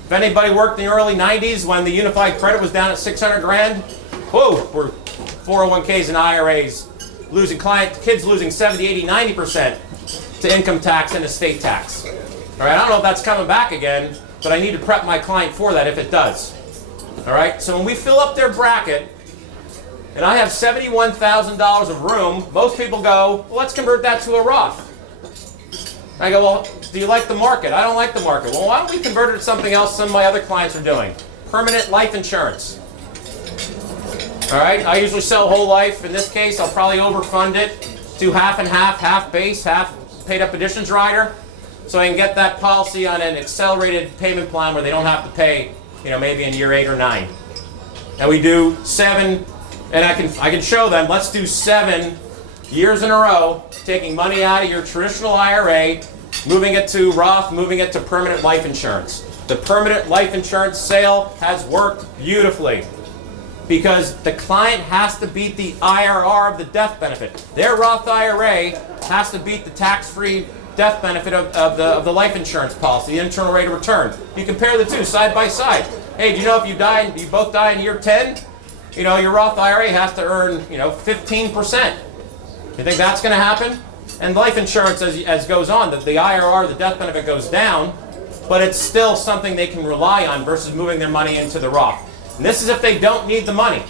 If anybody worked in the early 90s when the unified credit was down at 600 grand, whoa, we're 401ks and IRAs losing kids losing 70, 80, 90% to income tax and estate tax. All right, I don't know if that's coming back again, but I need to prep my client for that if it does. All right, so when we fill up their bracket, and I have $71,000 of room, most people go, well, let's convert that to a Roth. I go, well, do you like the market? I don't like the market. Well, why don't we convert it to something else some of my other clients are doing? Permanent life insurance. All right, I usually sell whole life. In this case, I'll probably overfund it, do half and half base, half paid up additions rider, so I can get that policy on an accelerated payment plan where they don't have to pay, maybe in year 8 or 9. And we do 7, and I can show them, let's do 7 years in a row, taking money out of your traditional IRA, moving it to Roth, moving it to permanent life insurance. The permanent life insurance sale has worked beautifully because the client has to beat the IRR of the death benefit. Their Roth IRA has to beat the tax-free death benefit of the life insurance policy, the internal rate of return. You compare the two side by side. Hey, do you know if you both die in year 10, your Roth IRA has to earn, 15%. You think that's going to happen? And life insurance, as goes on, the IRR, the death benefit goes down, but it's still something they can rely on versus moving their money into the Roth. And this is if they don't need the money.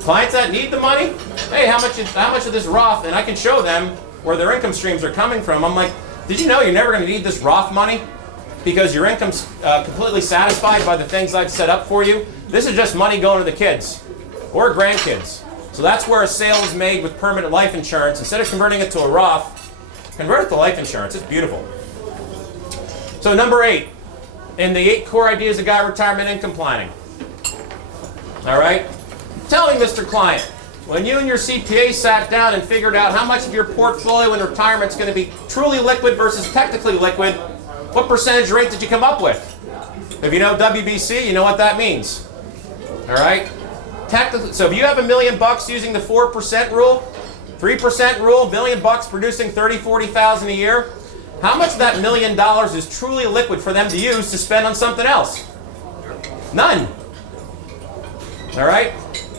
Clients that need the money, hey, how much of this Roth? And I can show them where their income streams are coming from. I'm like, did you know you're never going to need this Roth money because your income's completely satisfied by the things I've set up for you? This is just money going to the kids or grandkids. So that's where a sale is made with permanent life insurance. Instead of converting it to a Roth, convert it to life insurance. It's beautiful. So number 8, in the 8 core ideas of guide retirement income planning. All right? Tell me, Mr. Client, when you and your CPA sat down and figured out how much of your portfolio in retirement is going to be truly liquid versus technically liquid, what percentage rate did you come up with? If you know WBC, you know what that means. All right? So if you have $1 million using the 4% rule, 3% rule, $1 million producing $30,000, $40,000 a year, how much of that $1 million is truly liquid for them to use to spend on something else? None. All right?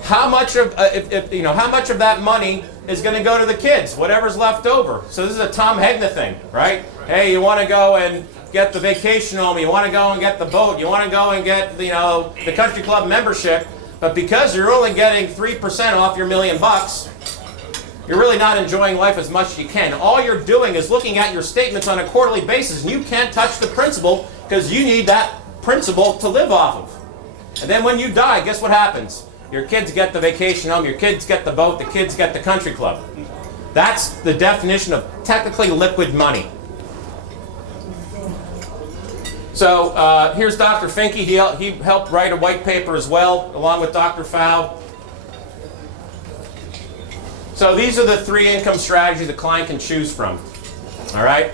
How much of how much of that money is going to go to the kids? Whatever's left over. So this is a Tom Hegna thing, right? Hey, you want to go and get the vacation home, you want to go and get the boat, you want to go and get, you know, the country club membership, but because you're only getting 3% off your $1 million, you're really not enjoying life as much as you can. All you're doing is looking at your statements on a quarterly basis, and you can't touch the principal because you need that principal to live off of. And then when you die, guess what happens? Your kids get the vacation home, your kids get the boat, the kids get the country club. That's the definition of technically liquid money. So here's Dr. Finke. He helped write a white paper as well, along with Dr. Fau. So these are the 3 income strategies the client can choose from. All right?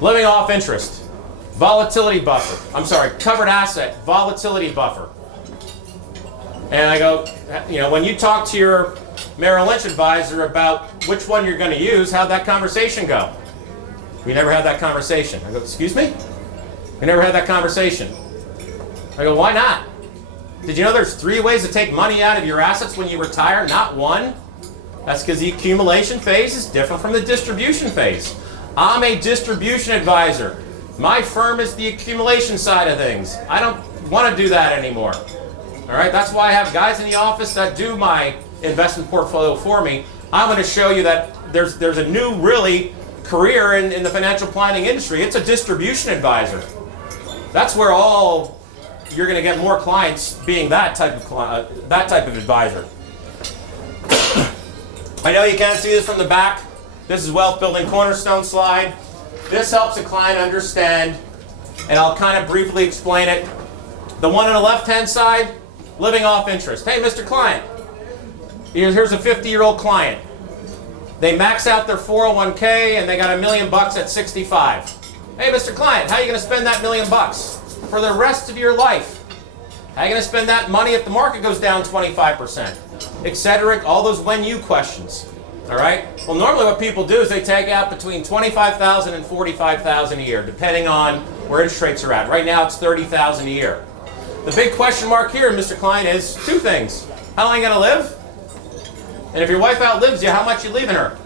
Living off interest, volatility buffer. I'm sorry, covered asset, volatility buffer. And I go, you know, when you talk to your Merrill Lynch advisor about which one you're going to use, how'd that conversation go? We never had that conversation. I go, excuse me? We never had that conversation. I go, why not? Did you know there's 3 ways to take money out of your assets when you retire, not 1? That's because the accumulation phase is different from the distribution phase. I'm a distribution advisor. My firm is the accumulation side of things. I don't want to do that anymore. All right, that's why I have guys in the office that do my investment portfolio for me. I'm going to show you that there's a new, really, career in the financial planning industry. It's a distribution advisor. That's where you're going to get more clients being that type of advisor. I know you can't see this from the back. This is Wealth Building Cornerstone slide. This helps a client understand, and I'll kind of briefly explain it. The one on the left-hand side, living off interest. Hey, Mr. Client, here's a 50-year-old client. They max out their 401k and they got $1 million at 65. Hey, Mr. Client, how are you going to spend that $1 million for the rest of your life? How are you going to spend that money if the market goes down 25%? Etc. All those when you questions. All right? Well, normally what people do is they take out between $25,000 and $45,000 a year, depending on where interest rates are at. Right now it's $30,000 a year. The big question mark here, Mr. Klein, is 2 things. How long are you going to live? And if your wife outlives you, how much you leaving her?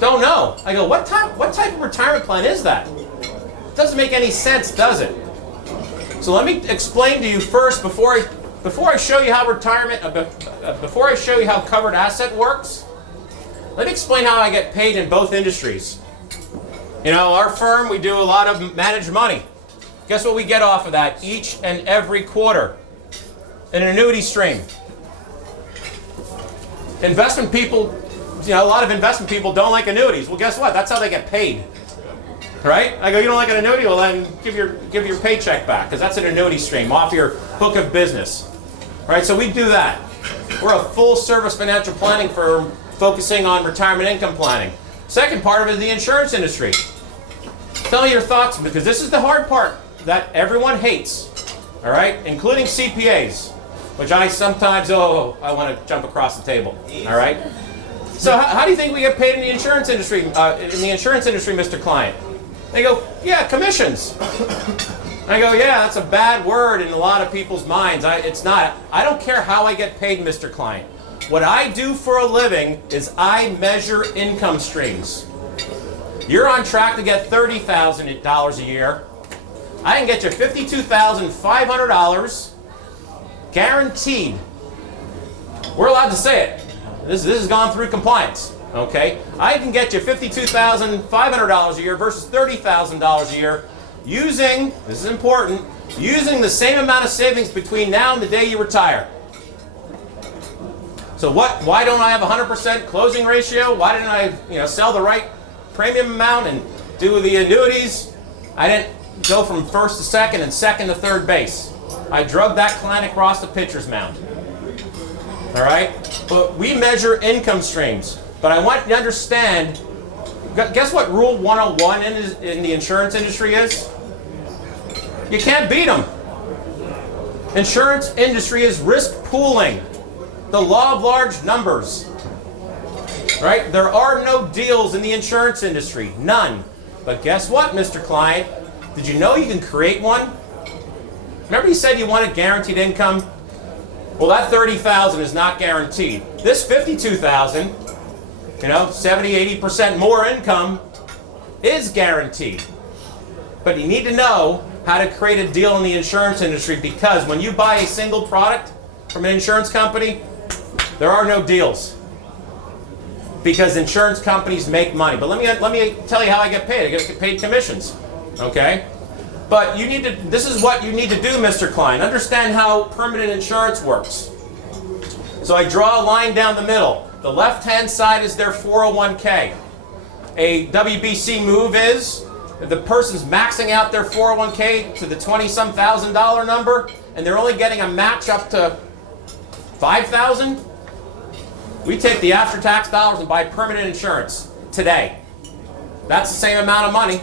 Don't know. I go, what type of retirement plan is that? Doesn't make any sense, does it? So let me explain to you first before I show you how before I show you how covered asset works. Let me explain how I get paid in both industries. You know, our firm, we do a lot of managed money. Guess what we get off of that each and every quarter? An annuity stream. Investment people, you know, a lot of investment people don't like annuities. Well, guess what? That's how they get paid. Right? I go, you don't like an annuity? Well, then give your paycheck back, because that's an annuity stream off your book of business. Right? So we do that. We're a full-service financial planning firm focusing on retirement income planning. Second part of it is the insurance industry. Tell me your thoughts, because this is the hard part that everyone hates. All right? Including CPAs, which I sometimes, I want to jump across the table. All right? So how do you think we get paid in the insurance industry, Mr. Client? They go, yeah, commissions. I go, yeah, that's a bad word in a lot of people's minds. It's not. I don't care how I get paid, Mr. Client. What I do for a living is I measure income streams. You're on track to get $30,000 a year. I can get you $52,500 guaranteed. We're allowed to say it. This has gone through compliance. Okay, I can get you $52,500 a year versus $30,000 a year using, this is important, using the same amount of savings between now and the day you retire. So why don't I have 100% closing ratio? Why didn't I sell the right premium amount and do the annuities? I didn't go from first to second and second to third base. I drug that client across the pitcher's mound. All right? But we measure income streams. But I want you to understand, guess what Rule 101 in the insurance industry is? You can't beat them. Insurance industry is risk pooling. The law of large numbers. Right? There are no deals in the insurance industry. None. But guess what, Mr. Client? Did you know you can create one? Remember you said you wanted guaranteed income? Well, that $30,000 is not guaranteed. This $52,000, 70, 80% more income is guaranteed. But you need to know how to create a deal in the insurance industry, because when you buy a single product from an insurance company, there are no deals. Because insurance companies make money. But let me tell you how I get paid. I get paid commissions. Okay? But you need to, this is what you need to do, Mr. Klein. Understand how permanent insurance works. So I draw a line down the middle. The left-hand side is their 401k. A WBC move is if the person's maxing out their 401k to the 20-some thousand dollar number, and they're only getting a match up to $5,000. We take the after-tax dollars and buy permanent insurance today. That's the same amount of money.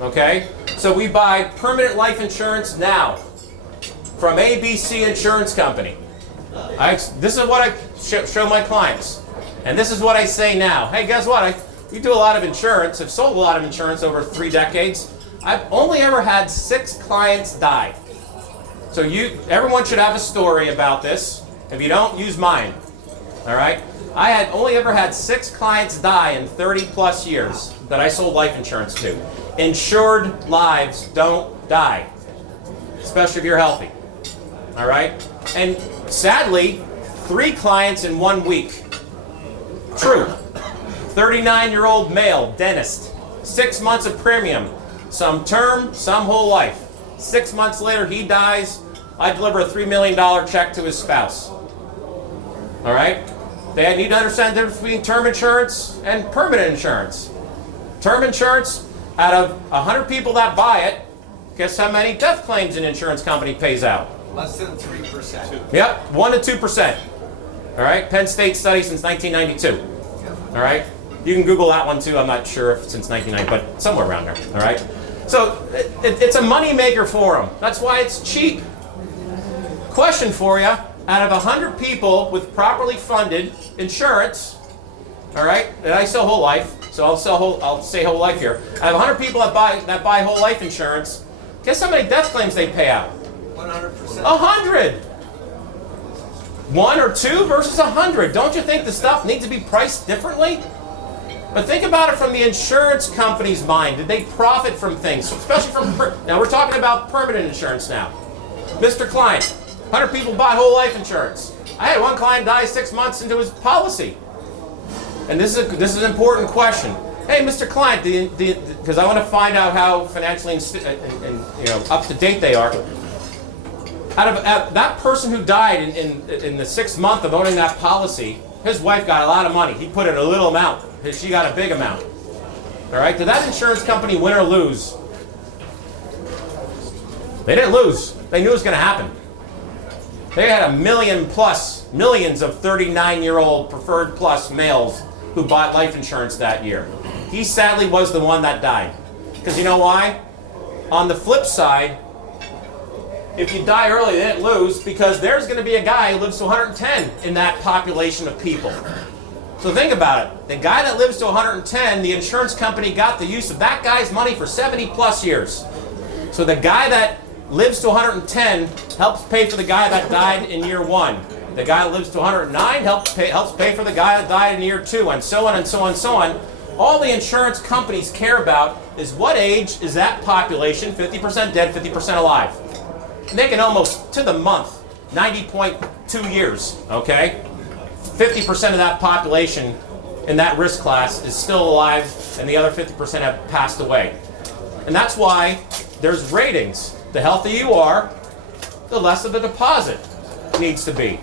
Okay? So we buy permanent life insurance now from ABC Insurance Company. This is what I show my clients. And this is what I say now. Hey, guess what? We do a lot of insurance. I've sold a lot of insurance over 3 decades. I've only ever had 6 clients die. So everyone should have a story about this. If you don't, use mine. All right? I had only ever had 6 clients die in 30 plus years that I sold life insurance to. Insured lives don't die, especially if you're healthy. All right? And sadly, 3 clients in 1 week. True. 39-year-old male, dentist. 6 months of premium. Some term, some whole life. 6 months later, he dies. I deliver a $3 million check to his spouse. All right? They need to understand the difference between term insurance and permanent insurance. Term insurance, out of 100 people that buy it, guess how many death claims an insurance company pays out? Less than 3%. Yep, 1 to 2%. All right, Penn State study since 1992. All right, you can Google that one too. I'm not sure if since 1990, but somewhere around there. All right, so it's a money maker for them. That's why it's cheap. Question for you: out of 100 people with properly funded insurance, all right, and I sell whole life, so I'll say whole life here. Out of 100 people that buy whole life insurance, guess how many death claims they pay out? 100%. 100. 1 or 2 versus 100. Don't you think the stuff needs to be priced differently? But think about it from the insurance company's mind. Did they profit from things? Especially from, now we're talking about permanent insurance now. Mr. Klein, 100 people bought whole life insurance. I had one client die 6 months into his policy. And this is an important question. Hey, Mr. Klein, because I want to find out how financially up to date they are. Out of that person who died in the 6th month of owning that policy, his wife got a lot of money. He put in a little amount. She got a big amount. All right? Did that insurance company win or lose? They didn't lose. They knew it was going to happen. They had millions of 39-year-old preferred plus males who bought life insurance that year. He sadly was the one that died. Because you know why? On the flip side, if you die early, they didn't lose, because there's going to be a guy who lives to 110 in that population of people. So think about it. The guy that lives to 110, the insurance company got the use of that guy's money for 70 plus years. So the guy that lives to 110 helps pay for the guy that died in year 1. The guy that lives to 109 helps pay for the guy that died in year 2, and so on and so on and so on. All the insurance companies care about is what age is that population, 50% dead, 50% alive. They can almost, to the month, 90.2 years, okay? 50% of that population in that risk class is still alive, and the other 50% have passed away. And that's why there's ratings. The healthier you are, the less of the deposit needs to be.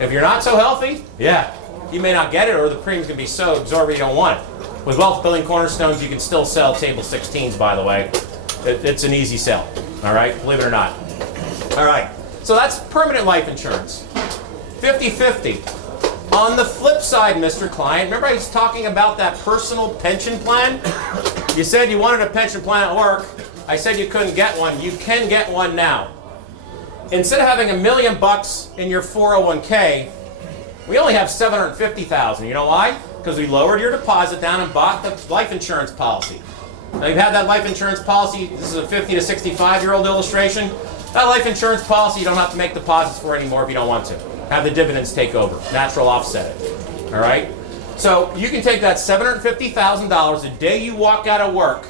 If you're not so healthy, yeah, you may not get it, or the premium's going to be so absorbent you don't want it. With Wealth Building Cornerstones, you can still sell table 16s, by the way. It's an easy sell, all right? Believe it or not. All right, so that's permanent life insurance. 50-50. On the flip side, Mr. Client, remember I was talking about that personal pension plan? You said you wanted a pension plan at work. I said you couldn't get one. You can get one now. Instead of having $1 million in your 401k, we only have $750,000. You know why? Because we lowered your deposit down and bought the life insurance policy. Now you've had that life insurance policy. This is a 50 to 65-year-old illustration. That life insurance policy you don't have to make deposits for anymore if you don't want to. Have the dividends take over. Natural offset it. All right? So you can take that $750,000 the day you walk out of work,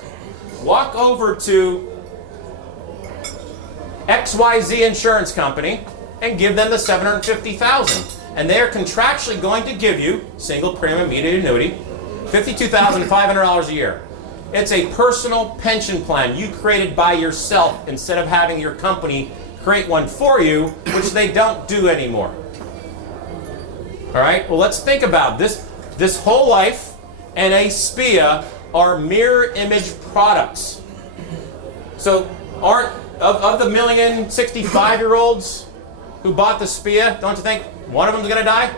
walk over to XYZ insurance company and give them the $750,000. And they're contractually going to give you, single premium immediate annuity, $52,500 a year. It's a personal pension plan you created by yourself instead of having your company create one for you, which they don't do anymore. All right, well, let's think about this. This whole life and a SPIA are mirror image products. So aren't, of the 1,065,000-year-olds who bought the SPIA, don't you think one of them is going to die?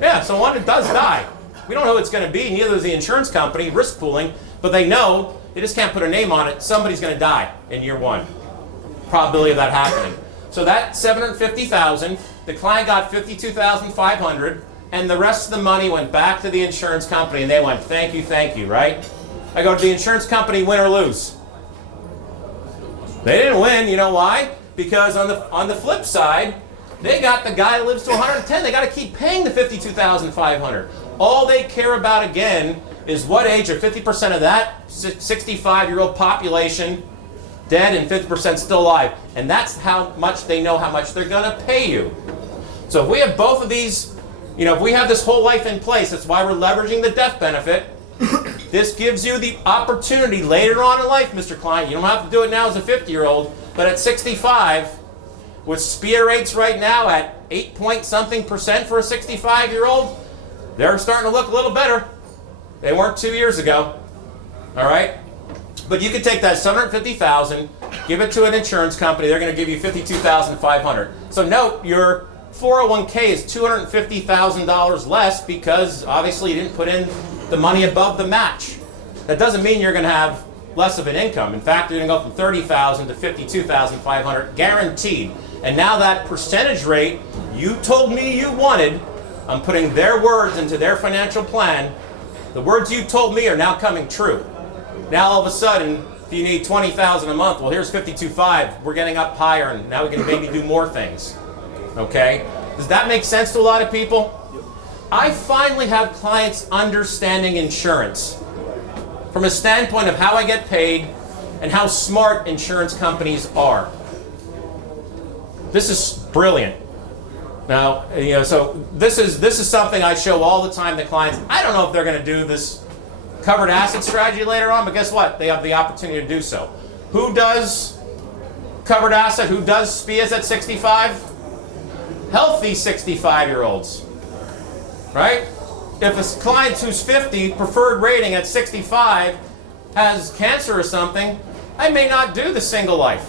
Yeah, so one does die. We don't know who it's going to be, neither does the insurance company, risk pooling, but they know, they just can't put a name on it, somebody's going to die in year one. Probability of that happening. So that $750,000, the client got $52,500, and the rest of the money went back to the insurance company, and they went, thank you, right? I go to the insurance company, win or lose. They didn't win, you know why? Because on the flip side, they got the guy who lives to 110. They got to keep paying the $52,500. All they care about again is what age are 50% of that 65-year-old population dead and 50% still alive. And that's how much they know how much they're going to pay you. So if we have both of these, if we have this whole life in place, that's why we're leveraging the death benefit. This gives you the opportunity later on in life, Mr. Client. You don't have to do it now as a 50-year-old, but at 65, with SPIA rates right now at 8-point-something% for a 65-year-old, they're starting to look a little better. They weren't 2 years ago. All right? But you can take that $750,000, give it to an insurance company. They're going to give you $52,500. So note, your 401k is $250,000 less because obviously you didn't put in the money above the match. That doesn't mean you're going to have less of an income. In fact, you're going to go from $30,000 to $52,500 guaranteed. And now that percentage rate you told me you wanted, I'm putting their words into their financial plan. The words you told me are now coming true. Now all of a sudden, if you need $20,000 a month, well, here's $52,500. We're getting up higher, and now we can maybe do more things. Okay? Does that make sense to a lot of people? I finally have clients understanding insurance from a standpoint of how I get paid and how smart insurance companies are. This is brilliant. Now, so this is something I show all the time to clients. I don't know if they're going to do this covered asset strategy later on, but guess what? They have the opportunity to do so. Who does covered asset? Who does SPIAs at 65? Healthy 65-year-olds, right? If a client who's 50, preferred rating at 65, has cancer or something, I may not do the single life.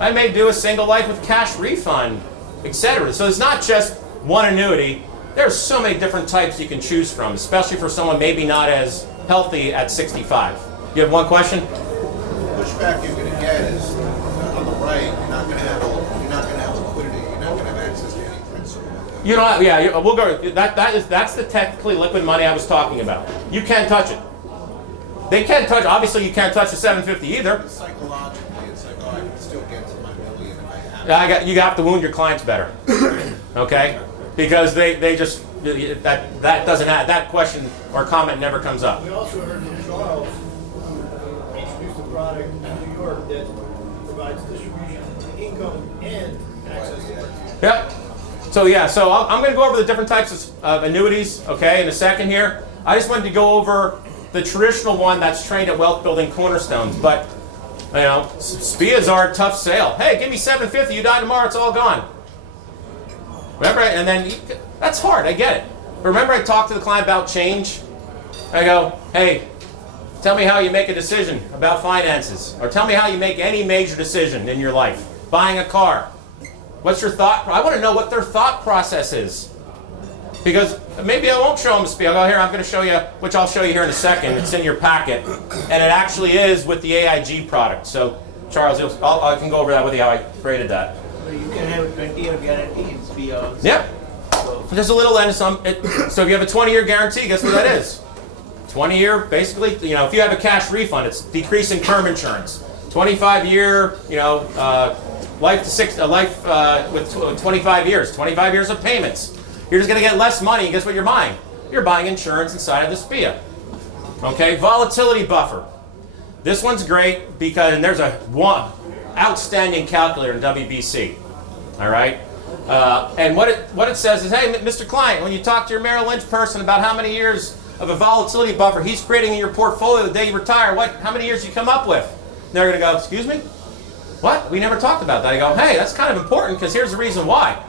I may do a single life with cash refund, etc. So it's not just one annuity. There's so many different types you can choose from, especially for someone maybe not as healthy at 65. You have one question? Pushback you're going to get is on the right. You're not going to have liquidity. You're not going to have access to any principal. You know, yeah, we'll go. That's the technically liquid money I was talking about. You can't touch it. They can't touch. Obviously, you can't touch the 750 either. But psychologically, it's like, oh, I can still get to my million if I have. You have to wound your clients better, okay? Because they just that doesn't have that question or comment never comes up. We also heard from Charles, who introduced a product in New York that provides distribution, income, and access to it. Yep. So I'm going to go over the different types of annuities, okay, in a second here. I just wanted to go over the traditional one that's trained at Wealth Building Cornerstones, but SPIAs are a tough sale. Hey, give me $750, you die tomorrow, it's all gone. Remember, and then that's hard, I get it. But remember I talked to the client about change? I go, hey, tell me how you make a decision about finances, or tell me how you make any major decision in your life. Buying a car. What's your thought? I want to know what their thought process is. Because maybe I won't show them a SPIA. I'll go here, I'm going to show you, which I'll show you here in a second. It's in your packet. And it actually is with the AIG product. So, Charles, I can go over that with you, how I created that. You can have a 20-year guarantee in SPIA. Yep. So just a little end. So if you have a 20-year guarantee, guess what that is? 20-year, basically, if you have a cash refund, it's decreasing term insurance. 25-year, life with 25 years. 25 years of payments. You're just going to get less money, and guess what you're buying? You're buying insurance inside of the SPIA. Okay, volatility buffer. This one's great because, and there's a one outstanding calculator in WBC. All right. And what it says is, hey, Mr. Client, when you talk to your Merrill Lynch person about how many years of a volatility buffer he's creating in your portfolio the day you retire, how many years you come up with? And they're going to go, excuse me? What? We never talked about that. I go, hey, that's kind of important because here's the reason why.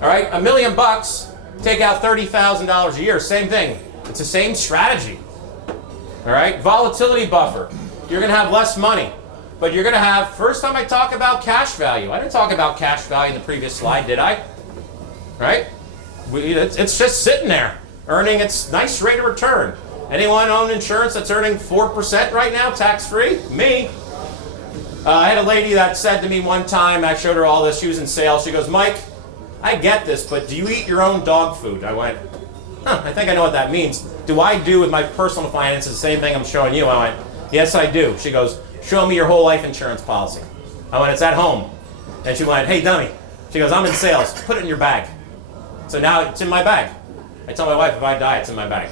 All right, $1 million bucks, take out $30,000 a year, same thing. It's the same strategy. All right, volatility buffer. You're going to have less money, but you're going to have, first time I talk about cash value. I didn't talk about cash value in the previous slide, did I? Right? It's just sitting there, earning its nice rate of return. Anyone own insurance that's earning 4% right now, tax-free? Me. I had a lady that said to me one time, I showed her all this, she was in sales, she goes, Mike, I get this, but do you eat your own dog food? I went, I think I know what that means. Do I do with my personal finances the same thing I'm showing you? I went, yes, I do. She goes, show me your whole life insurance policy. I went, it's at home. And she went, hey, dummy. She goes, I'm in sales. Put it in your bag. So now it's in my bag. I tell my wife, if I die, it's in my bag.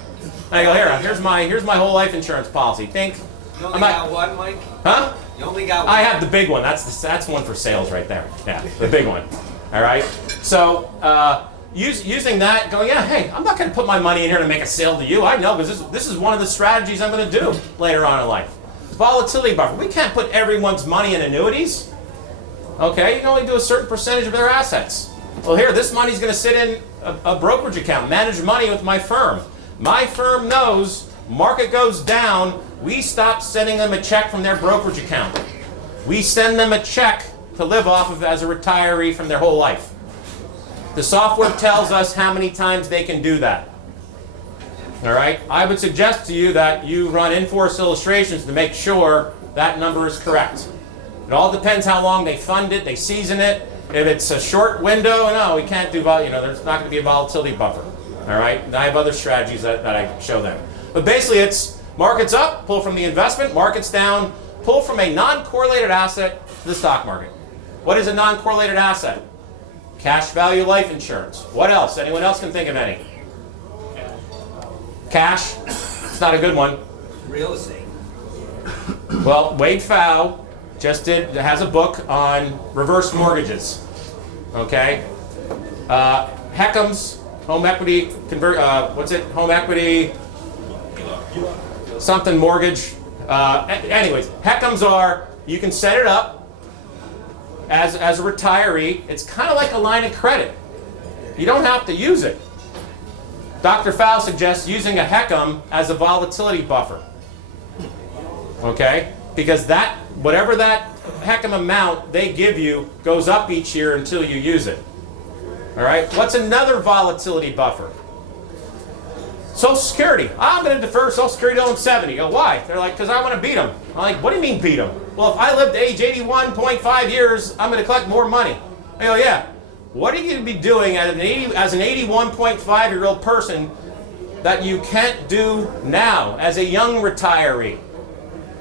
And I go, here's my whole life insurance policy. Think. You only got one, Mike? Huh? You only got one? I have the big one. That's one for sales right there. Yeah, the big one. All right. So using that, going, yeah, hey, I'm not going to put my money in here to make a sale to you. I know because this is one of the strategies I'm going to do later on in life. Volatility buffer. We can't put everyone's money in annuities. Okay, you can only do a certain percentage of their assets. Well, here, this money's going to sit in a brokerage account, manage money with my firm. My firm knows market goes down, we stop sending them a check from their brokerage account. We send them a check to live off of as a retiree from their whole life. The software tells us how many times they can do that. All right? I would suggest to you that you run in-force illustrations to make sure that number is correct. It all depends how long they fund it, they season it. If it's a short window, no, we can't do, there's not going to be a volatility buffer. All right? And I have other strategies that I show them. But basically it's markets up, pull from the investment, markets down, pull from a non-correlated asset to the stock market. What is a non-correlated asset? Cash value life insurance. What else? Anyone else can think of any? Cash. It's not a good one. Real estate. Well, Wade Pfau has a book on reverse mortgages. Okay? Heckham's home equity, home equity, something mortgage. Anyways, Heckham's you can set it up as a retiree. It's kind of like a line of credit. You don't have to use it. Dr. Pfau suggests using a Heckham as a volatility buffer. Okay? Because whatever that Heckham amount they give you goes up each year until you use it. All right? What's another volatility buffer? Social Security. I'm going to defer Social Security till I'm 70. Oh, why? They're like, because I want to beat them. I'm like, what do you mean beat them? Well, if I live to age 81.5 years, I'm going to collect more money. I go, yeah. What are you going to be doing as an 81.5-year-old person that you can't do now as a young retiree?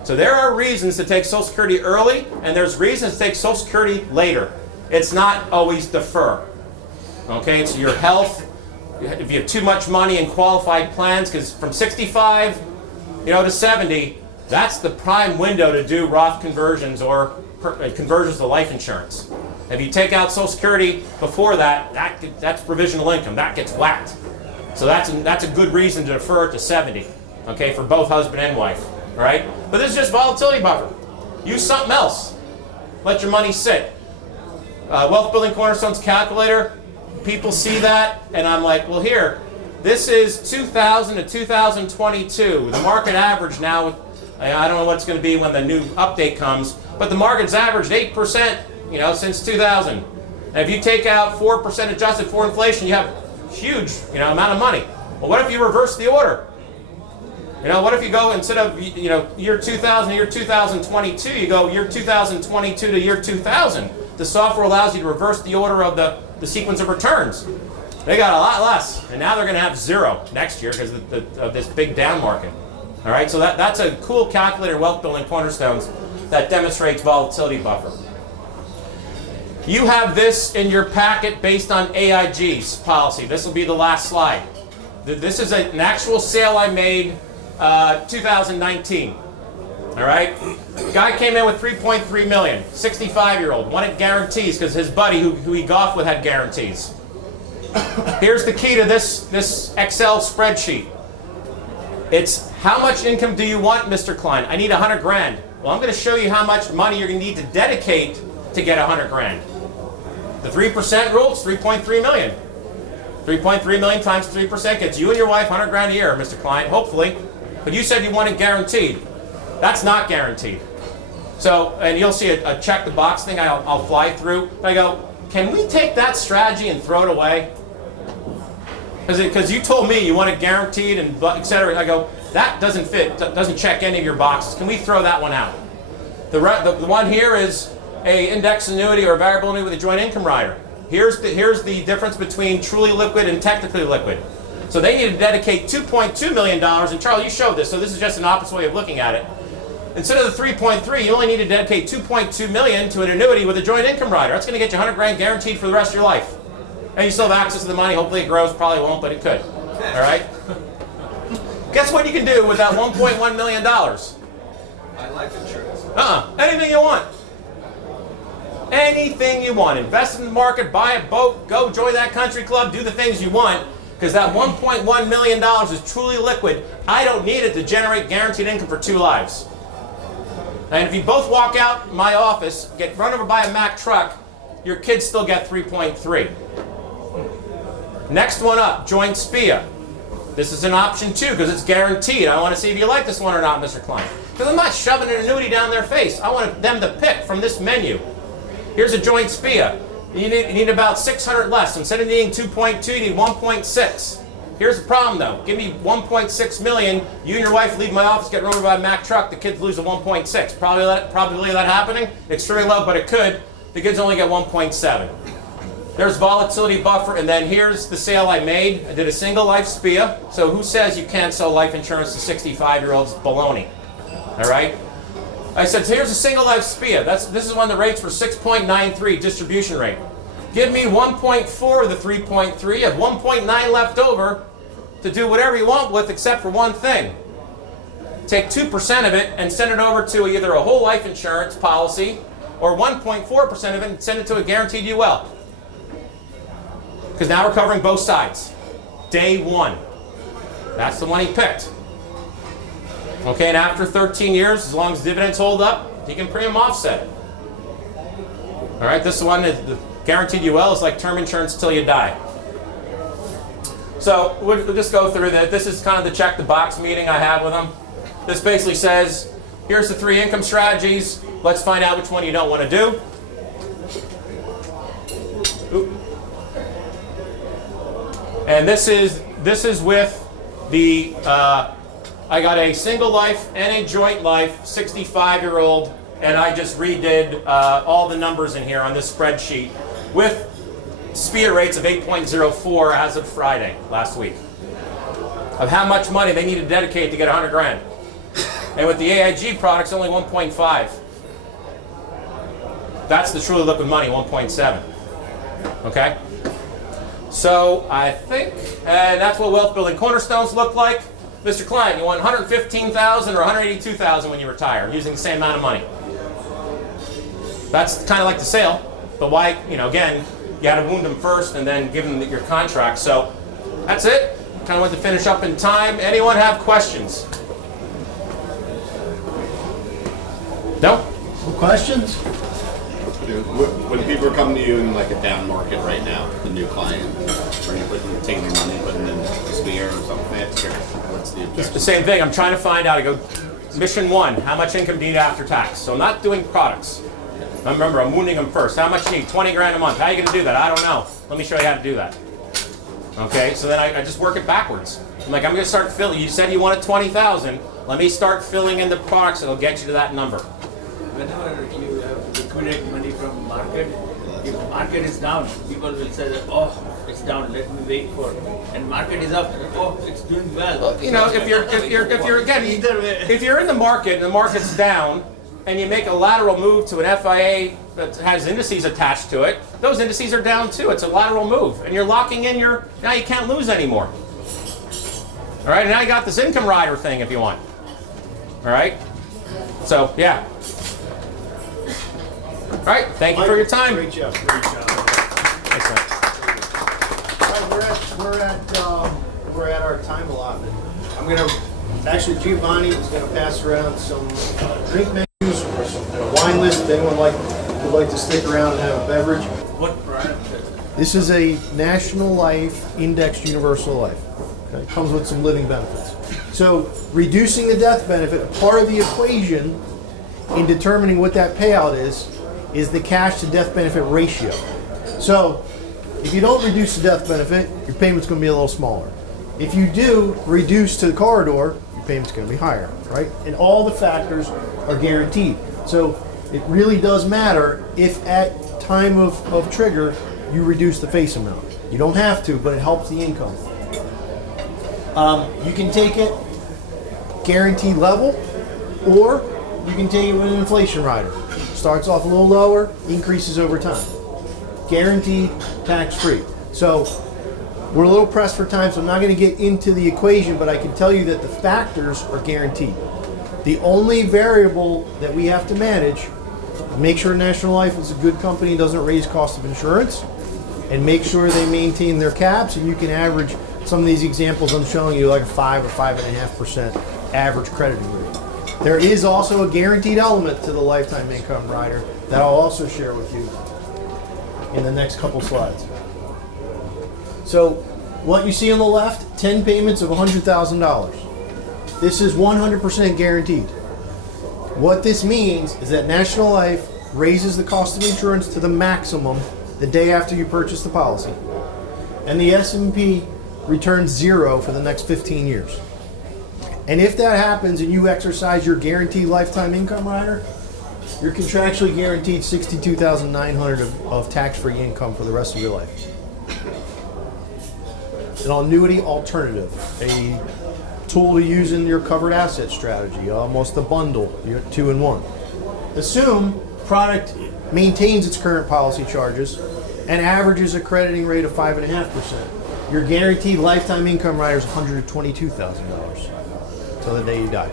So there are reasons to take Social Security early, and there's reasons to take Social Security later. It's not always defer. Okay, it's your health. If you have too much money in qualified plans, because from 65, to 70, that's the prime window to do Roth conversions or conversions to life insurance. If you take out Social Security before that's provisional income. That gets whacked. So that's a good reason to defer it to 70. Okay, for both husband and wife. All right, but this is just volatility buffer. Use something else. Let your money sit. Wealth Building Cornerstones calculator. People see that, and I'm like, well, here, this is 2000 to 2022. The market average now, I don't know what's going to be when the new update comes, but the market's averaged 8%, since 2000. And if you take out 4% adjusted for inflation, you have a huge, amount of money. Well, what if you reverse the order? What if you go instead of, year 2000 to year 2022, you go year 2022 to year 2000. The software allows you to reverse the order of the sequence of returns. They got a lot less, and now they're going to have 0 next year because of this big down market. All right, so that's a cool calculator, Wealth Building Cornerstones, that demonstrates volatility buffer. You have this in your packet based on AIG's policy. This will be the last slide. This is an actual sale I made 2019. All right? Guy came in with 3.3 million, 65-year-old, wanted guarantees because his buddy who he golfed with had guarantees. Here's the key to this Excel spreadsheet. It's how much income do you want, Mr. Klein? I need 100 grand. Well, I'm going to show you how much money you're going to need to dedicate to get 100 grand. The 3% rule is 3.3 million. 3.3 million times 3% gets you and your wife 100 grand a year, Mr. Klein, hopefully. But you said you wanted guaranteed. That's not guaranteed. So, and you'll see a check the box thing I'll fly through. I go, can we take that strategy and throw it away? Because you told me you wanted guaranteed and et cetera. I go, that doesn't fit, doesn't check any of your boxes. Can we throw that one out? The one here is a index annuity or a variable annuity with a joint income rider. Here's the difference between truly liquid and technically liquid. So they need to dedicate $2.2 million, and Charlie, you showed this, so this is just an opposite way of looking at it. Instead of the 3.3, you only need to dedicate 2.2 million to an annuity with a joint income rider. That's going to get you 100 grand guaranteed for the rest of your life. And you still have access to the money. Hopefully it grows. Probably won't, but it could. All right? Guess what you can do with that $1.1 million? My life insurance. Anything you want. Anything you want. Invest in the market, buy a boat, go join that country club, do the things you want, because that $1.1 million is truly liquid. I don't need it to generate guaranteed income for 2 lives. And if you both walk out my office, get run over by a Mack truck, your kids still get 3.3. Next one up, joint SPIA. This is an option too, because it's guaranteed. I want to see if you like this one or not, Mr. Klein. Because I'm not shoving an annuity down their face. I want them to pick from this menu. Here's a joint SPIA. You need about 600 less. Instead of needing 2.2, you need 1.6. Here's the problem though. Give me 1.6 million. You and your wife leave my office, get run over by a Mack truck. The kids lose a 1.6. Probability of that happening? Extremely low, but it could. The kids only get 1.7. There's volatility buffer, and then here's the sale I made. I did a single life SPIA. So who says you can't sell life insurance to 65-year-olds? Baloney. All right? I said, so here's a single life SPIA. This is when the rates were 6.93 distribution rate. Give me 1.4 of the 3.3. You have 1.9 left over to do whatever you want with except for one thing. Take 2% of it and send it over to either a whole life insurance policy or 1.4% of it and send it to a guaranteed UL. Because now we're covering both sides. Day one. That's the one he picked. Okay, and after 13 years, as long as dividends hold up, he can premium offset it. All right, this one, the guaranteed UL is like term insurance till you die. So we'll just go through that. This is kind of the check the box meeting I have with him. This basically says, here's the 3 income strategies. Let's find out which one you don't want to do. Oop. And this is with the, I got a single life and a joint life, 65-year-old, and I just redid all the numbers in here on this spreadsheet with SPIA rates of 8.04 as of Friday last week of how much money they need to dedicate to get 100 grand. And with the AIG products, only 1.5. That's the truly liquid money, 1.7. Okay? So I think, and that's what wealth building cornerstones look like. Mr. Klein, you want 115,000 or 182,000 when you retire, using the same amount of money. That's kind of like the sale, but why? You know, again, you got to wound them first and then give them your contract. So that's it. Kind of want to finish up in time. Anyone have questions? No? No questions? When people are coming to you in like a down market right now, the new client, are you taking their money, putting in SPIA or something like that? What's the objection? The same thing. I'm trying to find out. I go, mission 1, how much income do you need after tax? So I'm not doing products. Remember, I'm wounding them first. How much do you need? 20 grand a month. How are you going to do that? I don't know. Let me show you how to do that. Okay, so then I just work it backwards. I'm like, I'm going to start filling. You said you wanted 20,000. Let me start filling in the products that'll get you to that number. Whenever you have liquidate money from market, if market is down, people will say that, oh, it's down, let me wait for it. And market is up, oh, it's doing well. You know, if you're in the market and the market's down, and you make a lateral move to an FIA that has indices attached to it, those indices are down too. It's a lateral move, and you're locking in now you can't lose anymore. All right, and now you got this income rider thing if you want. All right, So yeah. All right. Thank you for your time. Great job. Thanks, man. All right, we're at our time allotment. I'm gonna actually Giovanni is gonna pass around some drink menus or some wine list. If anyone would like to stick around and have a beverage. What product? This is a National Life Indexed Universal Life. Okay? Comes with some living benefits. So reducing the death benefit, part of the equation in determining what that payout is the cash to death benefit ratio. So if you don't reduce the death benefit, your payment's going to be a little smaller. If you do reduce to the corridor, your payment's going to be higher, right? And all the factors are guaranteed. So it really does matter if at time of trigger you reduce the face amount. You don't have to, but it helps the income. You can take it guaranteed level, or you can take it with an inflation rider. Starts off a little lower, increases over time. Guaranteed, tax-free. So we're a little pressed for time, so I'm not going to get into the equation, but I can tell you that the factors are guaranteed. The only variable that we have to manage, make sure National Life is a good company, doesn't raise cost of insurance, and make sure they maintain their caps, and you can average some of these examples I'm showing you like a 5 or 5.5% average crediting rate. There is also a guaranteed element to the lifetime income rider that I'll also share with you in the next couple slides. So what you see on the left, 10 payments of $100,000. This is 100% guaranteed. What this means is that National Life raises the cost of insurance to the maximum the day after you purchase the policy, and the S&P returns 0 for the next 15 years. And if that happens and you exercise your guaranteed lifetime income rider, you're contractually guaranteed $62,900 of tax-free income for the rest of your life. An annuity alternative, a tool to use in your covered asset strategy, almost a bundle, you're 2-in-1. Assume product maintains its current policy charges and averages a crediting rate of 5.5%. Your guaranteed lifetime income rider is $122,000 till the day you die.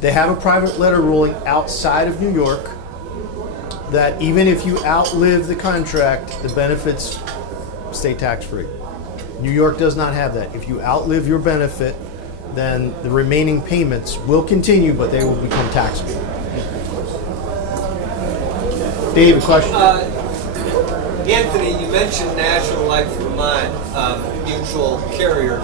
They have a private letter ruling outside of New York that even if you outlive the contract, the benefits stay tax-free. New York does not have that. If you outlive your benefit, then the remaining payments will continue, but they will become taxable. Dave, a question? Anthony, you mentioned National Life Vermont mutual carrier.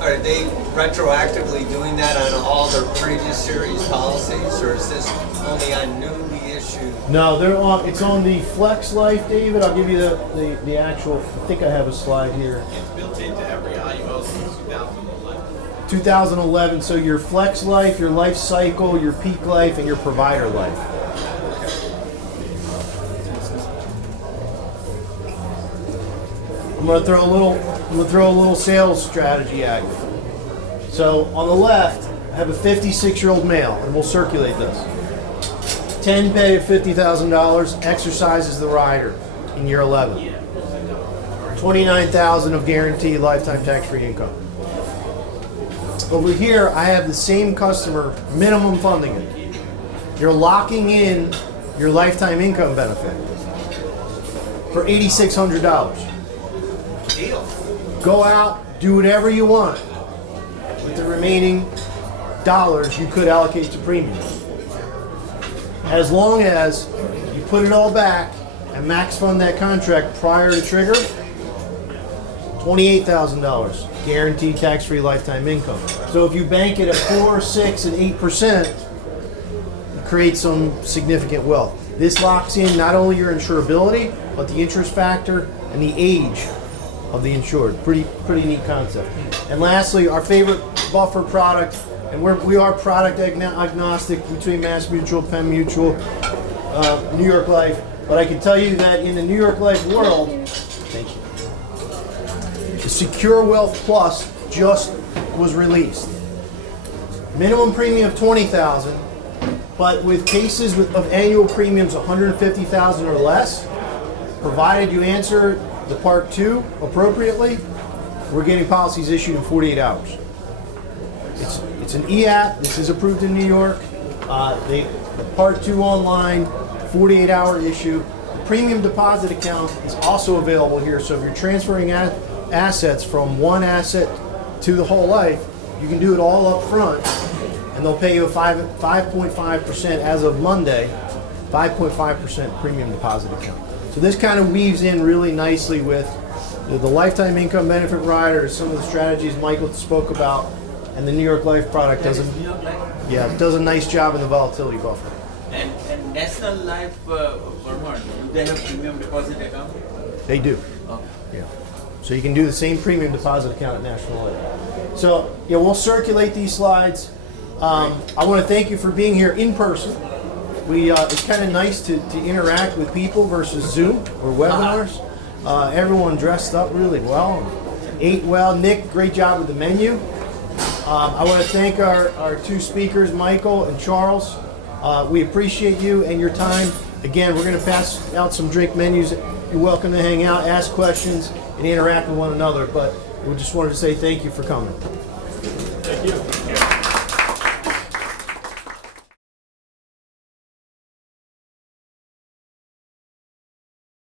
Are they retroactively doing that on all their previous series policies, or is this only on newly issued? No, it's on the Flex Life, David. I'll give you the actual, I think I have a slide here. It's built into every IUO since 2011. 2011, so your Flex Life, your Life Cycle, your Peak Life, and your Provider Life. I'm gonna throw a little sales strategy at you. So on the left, I have a 56-year-old male, and we'll circulate this. 10 pay of $50,000, exercises the rider in year 11. $29,000 of guaranteed lifetime tax-free income. Over here, I have the same customer, minimum funding it. You're locking in your lifetime income benefit for $8,600. Deal. Go out, do whatever you want with the remaining dollars you could allocate to premiums. As long as you put it all back and max fund that contract prior to trigger, $28,000 guaranteed tax-free lifetime income. So if you bank it at 4, 6, and 8%, you create some significant wealth. This locks in not only your insurability, but the interest factor and the age of the insured. Pretty neat concept. And lastly, our favorite buffer product, and we are product agnostic between Mass Mutual, Penn Mutual, New York Life. But I can tell you that in the New York Life world, thank you, the Secure Wealth Plus just was released. Minimum premium of $20,000, but with cases of annual premiums $150,000 or less, provided you answer the Part 2 appropriately, we're getting policies issued in 48 hours. It's an e-app. This is approved in New York. Part 2 online, 48-hour issue. The premium deposit account is also available here. So if you're transferring assets from one asset to the whole life, you can do it all up front, and they'll pay you a 5.5% as of Monday, 5.5% premium deposit account. So this kind of weaves in really nicely with the lifetime income benefit rider, some of the strategies Michael spoke about, and the New York Life product does a nice job in the volatility buffer. And National Life Vermont, do they have premium deposit account? They do. Okay. Yeah. So you can do the same premium deposit account at National Life. So yeah, we'll circulate these slides. I want to thank you for being here in person. It's kind of nice to interact with people versus Zoom or webinars. Everyone dressed up really well, ate well. Nick, great job with the menu. I want to thank our 2 speakers, Michael and Charles. We appreciate you and your time. Again, we're going to pass out some drink menus. You're welcome to hang out, ask questions, and interact with one another. But we just wanted to say thank you for coming.